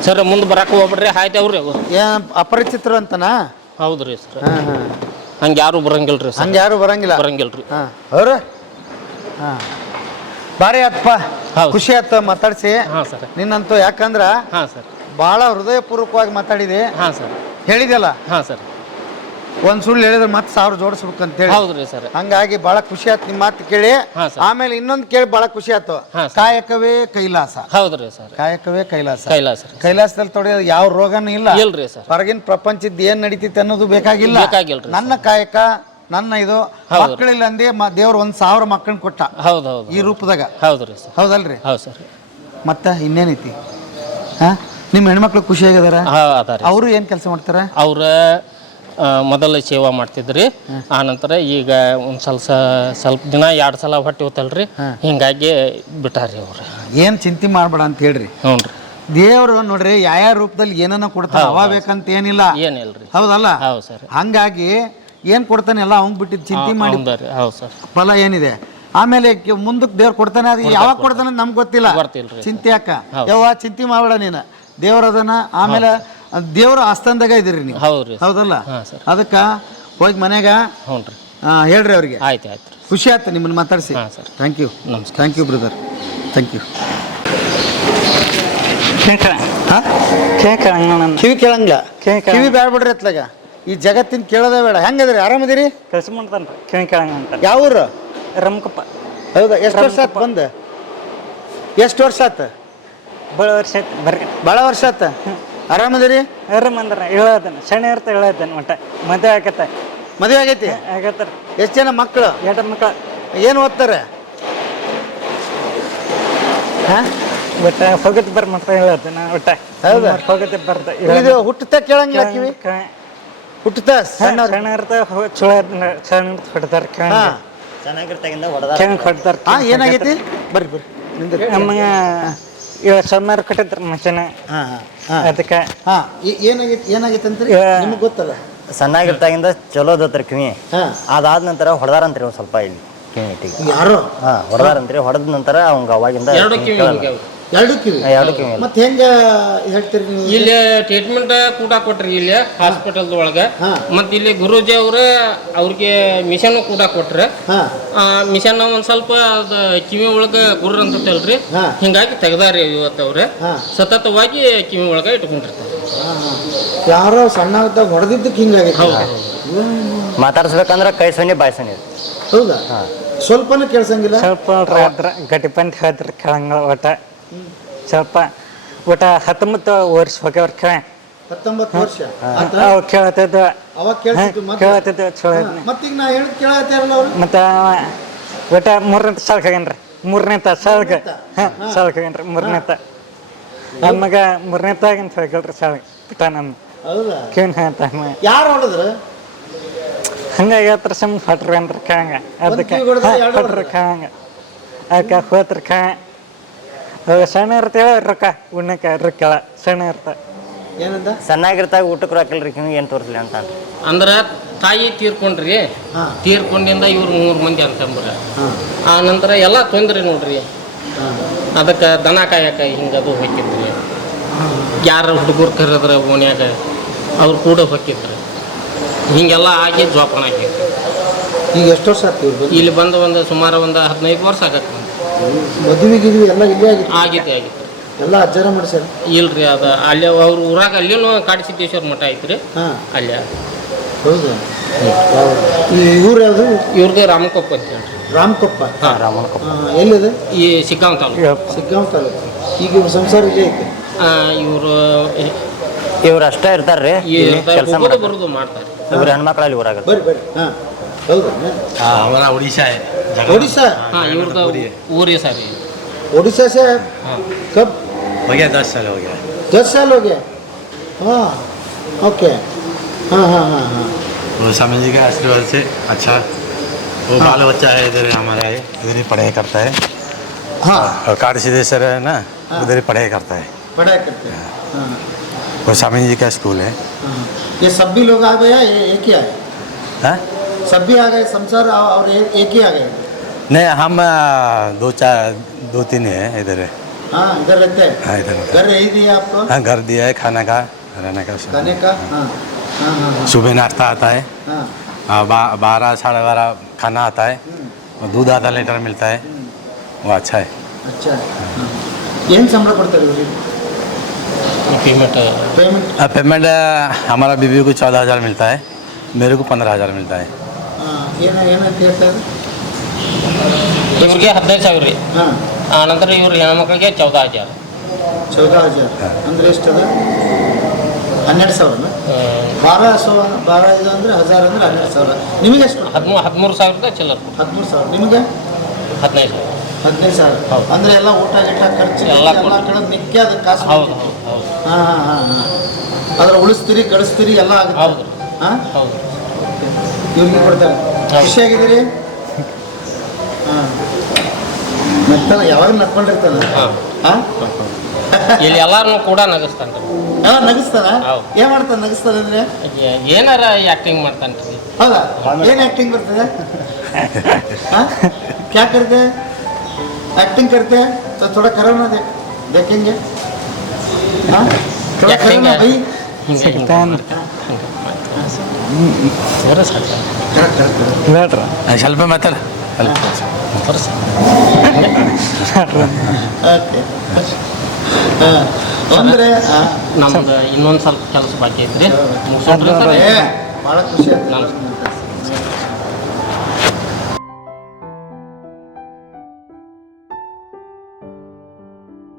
ಸರ್ ಮುಂದೆ ಬರಕ್ಕೆ ಹೋಗ್ಬಿಡ್ರಿ, ಆಯ್ತವ್ರಿ. ಏನು ಅಪರಿಚಿತರು ಅಂತನಾ? ಹೌದ್ರಿ ಸರ್. ಹಂಗೆ ಯಾರು ಬರಂಗಿಲ್ರಿ ಸರ್. ಹಂಗೆ ಯಾರು ಬರಂಗಿಲ್ರಿ. ಅವ್ರ ಭಾರಿ ಆತ್ಪ, ಖುಷಿ ಆಯ್ತು ಮಾತಾಡ್ಸಿ ನಿನ್ನಂತೂ. ಯಾಕಂದ್ರ ಬಹಳ ಹೃದಯಪೂರ್ವಕವಾಗಿ ಮಾತಾಡಿದೆ. ಹೇಳಿದೆಲ್ಲ ಸರ್, ಒಂದ್ ಸುಳ್ಳು ಹೇಳಿದ್ರೆ ಮತ್ತೆ 1000 ಜೋಡಿಸ್ಬೇಕು ಅಂತೇಳಿ. ಹೌದ್ರಿ ಸರ್. ಹಂಗಾಗಿ ಬಹಳ ಖುಷಿ ಆಯ್ತು ನಿಮ್ಮ ಮಾತು ಕೇಳಿ. ಆಮೇಲೆ ಇನ್ನೊಂದು ಕೇಳಿ ಬಹಳ ಖುಷಿ ಆಯ್ತು. ಕಾಯಕವೇ ಕೈಲಾಸ. ಹೌದ್ರಿ ಸರ್. ಕಾಯಕವೇ ಕೈಲಾಸ. ಕೈಲಾಸದಲ್ಲಿ ತೊಡೆಯೋದು ಯಾವ ರೋಗನೂ ಇಲ್ಲ. ಇಲ್ರಿ ಸರ್. ಹೊರಗಿನ ಪ್ರಪಂಚದ ಏನ್ ನಡೀತಿತ್ತು ಅನ್ನೋದು ಬೇಕಾಗಿಲ್ಲ. ನನ್ನ ಕಾಯಕ, ನನ್ನ ಇದು. ಮಕ್ಕಳಿಲ್ಲ ಅಂದೇ ದೇವ್ರ 1000 ಮಕ್ಕಳನ್ನ ಕೊಟ್ಟ. ಹೌದೌದು. ಈ ರೂಪದಾಗ. ಹೌದ್ರಿ ಸರ್. ಹೌದಲ್ರಿ? ಹೌದು ಸರ್. ಮತ್ತ ಇನ್ನೇನೈತಿ? ನಿಮ್ಮ ಹೆಣ್ಮಕ್ಳು ಖುಷಿ ಆಗಿದಾರ? ಅವರು ಏನ್ ಕೆಲಸ ಮಾಡ್ತಾರ? ಅವ್ರ ಮೊದಲ ಸೇವಾ ಮಾಡ್ತಿದ್ರಿ, ಆನಂತರ ಈಗ ಒಂದು ಸ್ವಲ್ಪ ದಿನ 2 ಸಲ ಹೊಟ್ಟೆ ಹೋತಲ್ರಿ, ಹಿಂಗಾಗಿ ಬಿಟ್ಟಾರಿ ಅವ್ರು. ಏನು ಚಿಂತೆ ಮಾಡ್ಬೇಡ ಅಂತ ಹೇಳ್ರಿ. ಹ್ಞೂ ರೀ. ದೇವರು ನೋಡ್ರಿ ಯಾವ ರೂಪದಲ್ಲಿ ಏನನ್ನ ಕೊಡ್ತಾನೆ, ಅವ ಬೇಕಂತ ಏನಿಲ್ಲ. ಏನಿಲ್ರಿ. ಹೌದಲ್ಲ? ಹೌದು ಸರ್. ಹಂಗಾಗಿ ಏನ್ ಕೊಡ್ತಾನೆ ಎಲ್ಲ ಅವಂಗ್ ಬಿಟ್ಟಿದ್ದು ಚಿಂತೆ ಮಾಡಿ ಹೌದು ಸರ್ ಫಲ ಏನಿದೆ. ಆಮೇಲೆ ಮುಂದಕ್ಕೆ ದೇವ್ರು ಕೊಡ್ತಾನೆ, ಅದು ಯಾವಾಗ ಕೊಡ್ತಾನೆ ನಮ್ಗೆ ಗೊತ್ತಿಲ್ಲ. ಚಿಂತೆ ಯಾಕ ಯಾವ ಚಿಂತೆ ಮಾಡಬೇಡ ನೀನು, ದೇವ್ರದನ. ಆಮೇಲೆ ದೇವ್ರ ಆಸ್ಥಾನದಾಗ ಇದ್ದೀರಿ ನೀವು. ಹೌದಲ್ಲ? ಅದಕ್ಕ ಹೋಗಿ ಮನೆಗ ಹೇಳ್ರಿ ಅವ್ರಿಗೆ. ಆಯ್ತು ಆಯ್ತು. ಖುಷಿ ಆಯ್ತು ನಿಮ್ಮನ್ನ ಮಾತಾಡಿಸಿ. Thank you. Thank you brother, thank you. ಕಿವಿ ಕೇಳಂಗಿಲ್ಲ? ಕಿವಿ ಬ್ಯಾಡ ಬಿಡ್ರಿ ಅತ್ಲಾಗ. ಈ ಜಗತ್ತಿನ ಕೇಳೋದೇ ಬೇಡ. ಹೆಂಗದ್ರಿ, ಆರಾಮದಿರಿ? ಕೆಲಸ ಮಾಡ್ತಾನ್ರಿ, ಕಿವಿ ಕೇಳಂಗ ಅಂತ. ಯಾವ ಊರು? ರಮಕಪ್ಪ. ಹೌದಾ, ಎಷ್ಟು ವರ್ಷ ಆತು ಬಂದು? ಎಷ್ಟು ವರ್ಷ ಆತು? ಭಾಳ ವರ್ಷ ಆಯ್ತು ಬರ್ರಿ. ಭಾಳ ವರ್ಷ ಆತ. ಆರಾಮದಿರಿ? ಆರಾಮ ಅಂದ್ರ ಹೇಳೋದನ್ನ ಸಣ್ಣ ಇರ್ತ ಹೇಳೋದನ್ನ ಒಟ್ಟ ಮದುವೆ ಆಗತ್ತೆ. ಮದುವೆ ಆಗೈತಿ? ಆಗತ್ತಾರ. ಎಷ್ಟು ಜನ ಮಕ್ಕಳು? 2 ಮಕ್ಕಳು. ಏನು ಓದ್ತಾರೆ? ಹಾಂ, ಒಟ್ಟ ಹೋಗತ್ತೆ ಬರ್ ಮಾಡ್ತಾ ಹೇಳೋದನ್ನ ಒಟ್ಟ. ಹೌದಾ? ಹೋಗತ್ತೆ ಬರ್ತ ಇದು ಹುಟ್ಟುತ್ತಾ ಕೇಳಂಗಿಲ್ಲ ಕಿವಿ? ಹುಟ್ಟುತ್ತಾ ಸಣ್ಣ ಸಣ್ಣ ಇರ್ತ ಚಲೋ ಸಣ್ಣ ಇರ್ತ ಹೊಡ್ತಾರ ಕಿವಿ ಹೊಡ್ತಾರ. ಹಾಂ, ಏನಾಗೈತಿ? ಬರ್ರಿ ಬರ್ರಿ ನಿಂದ್ರಿ. ನಮಗೆ ಸೋಮವಾರ ಕೊಟ್ಟಿದ್ರ ಮನುಷ್ಯನ. ಹಾಂ ಹಾಂ ಹಾಂ, ಅದಕ್ಕೆ ಹಾಂ. ಏನಾಗೈತೆ ಅಂತೀರಿ? ನಿಮ್ಗೆ ಗೊತ್ತಲ್ಲ? ಸಣ್ಣಾಗಿರ್ತಾಗಿಂದ ಚಲೋ ಅದಾತ್ರಿ ಕಿವಿ. ಹಾಂ. ಅದಾದ ನಂತರ ಹೊಡೆದಾರಂತ್ರಿ ಒಂದು ಸ್ವಲ್ಪ ಇಲ್ಲಿ ಕಿವಿ ಇಟ್ಟಿಗೆ. ಯಾರು? ಹಾಂ, ಹೊಡೆದಾರಂತ್ರಿ. ಹೊಡೆದ ನಂತರ ಅವಂಗ ಅವಾಗಿಂದ ಎರಡು ಕಿವಿ ಹೋಗ್ಯಾವ. ಎರಡು ಕಿವಿ? ಎರಡು ಕಿವಿ. ಮತ್ತೆ ಹೆಂಗ ಹೇಳ್ತೀರಿ ನೀವು? ಇಲ್ಲಿ ಟ್ರೀಟ್ಮೆಂಟ್ ಕೂಡ ಕೊಟ್ರಿ ಇಲ್ಲಿ ಹಾಸ್ಪಿಟಲ್ ಒಳಗೆ. ಹಾ. ಮತ್ತೆ ಇಲ್ಲಿ ಗುರೂಜಿ ಅವ್ರಿಗೆ ಮಿಷನ್ ಕೂಡ ಕೊಟ್ರೆ. ಹಾಂ ಮಿಷನ್ ಒಂದ್ ಸ್ವಲ್ಪ ಅದ ಕಿವಿ ಒಳಗ ಗುರ್ರ ಅಂತಲ್ರಿ, ಹಾ. ಹಿಂಗಾಗಿ ತೆಗ್ದಾರಿ ಇವತ್ತು ಅವ್ರೆ. ಹಾ. ಸತತವಾಗಿ ಕಿವಿ ಒಳಗ ಇಟ್ಕೊಂಡಿರ್ತಾರೆ. ಯಾರೋ ಸಣ್ಣದಾಗ ಹೊಡೆದಿದ್ದಕ್ಕೆ ಹಿಂಗಾಗೈತಿ? ಹೌದು. ಮಾತಾಡ್ಸ್ಬೇಕಂದ್ರ ಕೈ ಸೊನ್ನೆ ಬಾಯಿ ಸೊನ್ನೆ. ಹೌದಾ? ಸ್ವಲ್ಪನೂ ಕೇಳ್ಸಂಗಿಲ್ಲ? ಸ್ವಲ್ಪ ಗಟ್ಟಿ ಪಂಟ್ ಹೇಳ್ತಾರೆ ಕೇಳಂಗ ಒಟ್ಟ. ಸ್ವಲ್ಪ ಒಟ್ಟ 19 ವರ್ಷ ಹೋಗ್ಯವ್ರ ಕೇಳ. 19 ವರ್ಷ ಅವ್ ಕೇಳತ್ತಿದ್ದ. ಅವಾಗ ಕೇಳ್ತಿದ್ದು ಮತ್ತೆ? ಕೇಳತ್ತಿದ್ದ ಚಲೋ. ಮತ್ತೀಗ ನಾ ಹೇಳಿದ್ ಕೇಳತ್ತಾರಲ್ಲ ಅವ್ರು? ಮತ್ತ ಒಟ್ಟ 3ನೇ ಸಾಲಕ್ಕೆ ಹೋಗ್ಯಾನ್ರಿ. 3ನೇ ಸಾಲಕ್ಕೆ ಸಾಲಕ್ಕೆ ಹೋಗ್ಯಾನ್ರಿ. 3ನೇ ನಮಗ 3ನೇ ತಾಗಿಂತ ಹೋಗ್ಯಲ್ರಿ ಸಾಲಕ್ಕೆ ಬಿಟ್ಟ ನಮ್ಮ ಹೌದಾ? ಕಿವಿನ ಹೇಳ್ತ ಯಾರು ಹೊಡೆದ್ರು? ಹಂಗಾಗಿ ಹತ್ರ ಸಮ್ ಹೊಟ್ರಿ ಅಂದ್ರ ಕೇಳಂಗ. ಅದಕ್ಕೆ ಕಿವಿಗ್ ಹೊಡ್ದ್ರೆ ಎರಡು ಹೊಟ್ರಿ ಕೇಳಂಗ. ಅದಕ್ಕೆ ಹೋತ್ರ ಕೇಳ. ಸಣ್ಣ ಇರ್ತೇವ ರೊಕ್ಕ ಉಣ್ಣಕ್ಕೆ ರೊಕ್ಕಲ್ಲ ಸಣ್ಣ ಇರ್ತ. ಏನಂದ? ಸಣ್ಣಾಗಿರ್ತಾಗ ಊಟಕ್ಕೆ ರೊಕ್ಕಲ್ರಿ ಕಿವಿ ಏನು ತೋರಿಸ್ಲಿ ಅಂತ ಅಂದ್ರ ತಾಯಿ ತೀರ್ಕೊಂಡ್ರಿ. ಹಾ. ತೀರ್ಕೊಂಡಿಂದ ಇವ್ರು 3 ಮಂದಿ ಅಂತಂಬ್ರ. ಹಾಂ ಆ ನಂತರ ಎಲ್ಲ ತೊಂದ್ರಿ ನೋಡ್ರಿ. ಅದಕ್ಕೆ ದನ ಕಾಯಕ ಹಿಂಗದು ಹೊಕ್ಕಿದ್ರಿ. ಯಾರ ಹುಡುಗರು ಕರೆದ್ರ ಓಣ್ಯಾಗ ಅವ್ರು ಕೂಡ ಹೊಕ್ಕಿದ್ರಿ. ಹಿಂಗೆಲ್ಲ ಆಗಿ ಜೋಪಾನ ಆಗಿತ್ತು. ಈಗ ಎಷ್ಟು ವರ್ಷ ಆಗ್ತೀವಿ ಇವ್ರು ಬಂದು? ಇಲ್ಲಿ ಬಂದು ಸುಮಾರು 15 ವರ್ಷ ಆಗತ್ತೆ. ಮದುವೆ ಗಿದ್ವಿ ಎಲ್ಲ ಇಲ್ಲೇ ಆಗಿತ್ತು? ಆಗಿತ್ತು. ಎಲ್ಲ ಅಜ್ಜಾರ ಮಾಡಿಸ್ಯಾರ? ಇಲ್ರಿ, ಅದು ಅಲ್ಲಿ ಅವ್ರ ಊರಾಗ ಅಲ್ಲಿನೂ ಕಾಡಸಿದ್ದೇಶ್ವರ ಮಠ ಐತ್ರಿ. ಹಾಂ. ಅಲ್ಲೇ. ಹೌದಾ? ಈ ಊರು ಯಾವುದು? ಇವ್ರದ್ದು ರಾಮಕೊಪ್ಪ ಅಂತ ಹೇಳ್ರಿ. ರಾಮಕೊಪ್ಪ? ಹಾಂ, ರಾಮನಕೊಪ್ಪ. ಎಲ್ಲಿದೆ? ಈ ಸಿಗ್ಗಾಂವ್ ತಾಲೂಕು. ಸಿಗ್ಗಾಂವ್ ತಾಲೂಕು. ಈಗ ಇವ್ರ ಸಂಸಾರ ಇಲ್ಲೇ ಐತೆ? ಇವರು ಇವ್ರು ಅಷ್ಟೇ ಇರ್ತಾರ್ರಿ ಕೆಲಸ ಮಾಡೋದು ಬರೋದು ಮಾಡ್ತಾರೆ. ಇವ್ರ ಹೆಣ್ಮಕ್ಳಲ್ಲಿ ಊರಾಗ. ಬರ್ರಿ ಬರ್ರಿ. ಹಾಂ, ಹೌದಾ? हमारा उड़ीसा है। ओडिशा? ಹಾಂ, ಇವ್ರದ್ದು ಊರೇ ಸರ್. ओडिशा से? कब? हो गया 10 साल हो गया। 10 साल हो गया? हाँ, ओके। हाँ हाँ हाँ हाँ। वो स्वामी जी के आशीर्वाद से अच्छा वो बाल बच्चा है इधर हमारा है, इधर ही पढ़ाई करता है। हाँ, और काट सिद्धेश्वर है ना, उधर ही पढ़ाई करता है। पढ़ाई करते हैं। हाँ वो स्वामी जी का स्कूल है। हाँ। ये सब भी लोग आ गए? एक ही आए? हाँ? सब भी आ गए संसार और एक ही आ गए? नहीं, हम 2-3 है इधर है। हाँ, इधर रहते हैं? हाँ, इधर घर यही दिया आपको? हाँ, घर दिया है, खाना का रहने का सब। खाने का? हाँ हाँ हाँ सुबह नाश्ता आता है, हाँ। 12 साढ़े 12 खाना आता है, और दूध आधा लीटर मिलता है, वो अच्छा है। अच्छा ಏನು ಸಂಬಳ ಕೊಡ್ತಾರೆ ಇವ್ರಿಗೆ? ಪೇಮೆಂಟ್ पेमेंट हमारा बीवी को 14,000 मिलता है, मेरे को 15,000 मिलता है। ಏನಂತ ಹೇಳ್ತಾರೆ? ಇವ್ರಿಗೆ 15,000 ರೀ. ಹಾಂ, ಆನಂತರ ಇವ್ರ ಹೆಣ್ಮಕ್ಳಿಗೆ 14,000. 14,000 ಅಂದರೆ ಎಷ್ಟದ? 12,000? 12 ಇದು ಅಂದರೆ 1000 ಅಂದರೆ 12,000. ನಿಮಗೆ ಎಷ್ಟು? 13,000 ಚಿಲ್ಲರ್. 13,000. ನಿಮಗೆ? 15,000. 15,000. ಅಂದರೆ ಎಲ್ಲ ಊಟ ಗೀಟ ಖರ್ಚು ಎಲ್ಲ ಎಲ್ಲ ಕಳೆದು ನಿಕ್ಕೆ ಅದಕ್ಕೆ ಕಾಸು? ಹೌದು ಬರ್ತಿತ್ತು. ಹೌದು ಹಾಂ ಹಾಂ ಹಾಂ ಹಾಂ. ಅದ್ರ ಉಳಿಸ್ತೀರಿ ಕಳಿಸ್ತೀರಿ ಎಲ್ಲ ಆಗುತ್ತೆ? ಹೌದು ಹಾಂ, ಹೌದು. ಇವ್ರಿಗೆ ಕೊಡ್ತಾರೆ. ಹೌದು. ಖುಷಿಯಾಗಿದ್ದೀರಿ? ಹಾಂ. ನಗ್ತಾನೆ, ಯಾವಾಗ ನಕ್ಕೊಂಡಿರ್ತಾನೆ? ಹಾಂ. ಹಾಂ, ಇಲ್ಲಿ ಎಲ್ಲಾರನ್ನು ಕೂಡ ನಗಿಸ್ತಾನೆ ರೀ. ಹಾಂ ನಗಿಸ್ತಾನ? ಹೌದು. ಏನು ಮಾಡ್ತಾನೆ ನಗಿಸ್ತಾನೆ ಅಂದರೆ? ಏನಾರ ಆ್ಯಕ್ಟಿಂಗ್ ಮಾಡ್ತಾನೆ ರೀ. ಹೌದಾ? ಏನು ಆ್ಯಕ್ಟಿಂಗ್ ಬರ್ತದೆ? हाँ क्या करते हैं? एक्टिंग करते हैं तो थोड़ा करो ना, देखेंगे। हाँ, थोड़ा करो ना भाई। ಸ್ವಲ್ಪ ಮಾತಾಡ. ಓಕೆ. ಅಂದರೆ ನಮ್ದು ಇನ್ನೊಂದು ಸ್ವಲ್ಪ ಕೆಲಸ ಬಾಕಿ ಐತ್ರಿ. ಮುಗಿಸೋಣ್ರಿ ಸರ್? ಭಾಳ ಖುಷಿ ಆಗ್ತದೆ. ನಮಸ್ಕಾರ.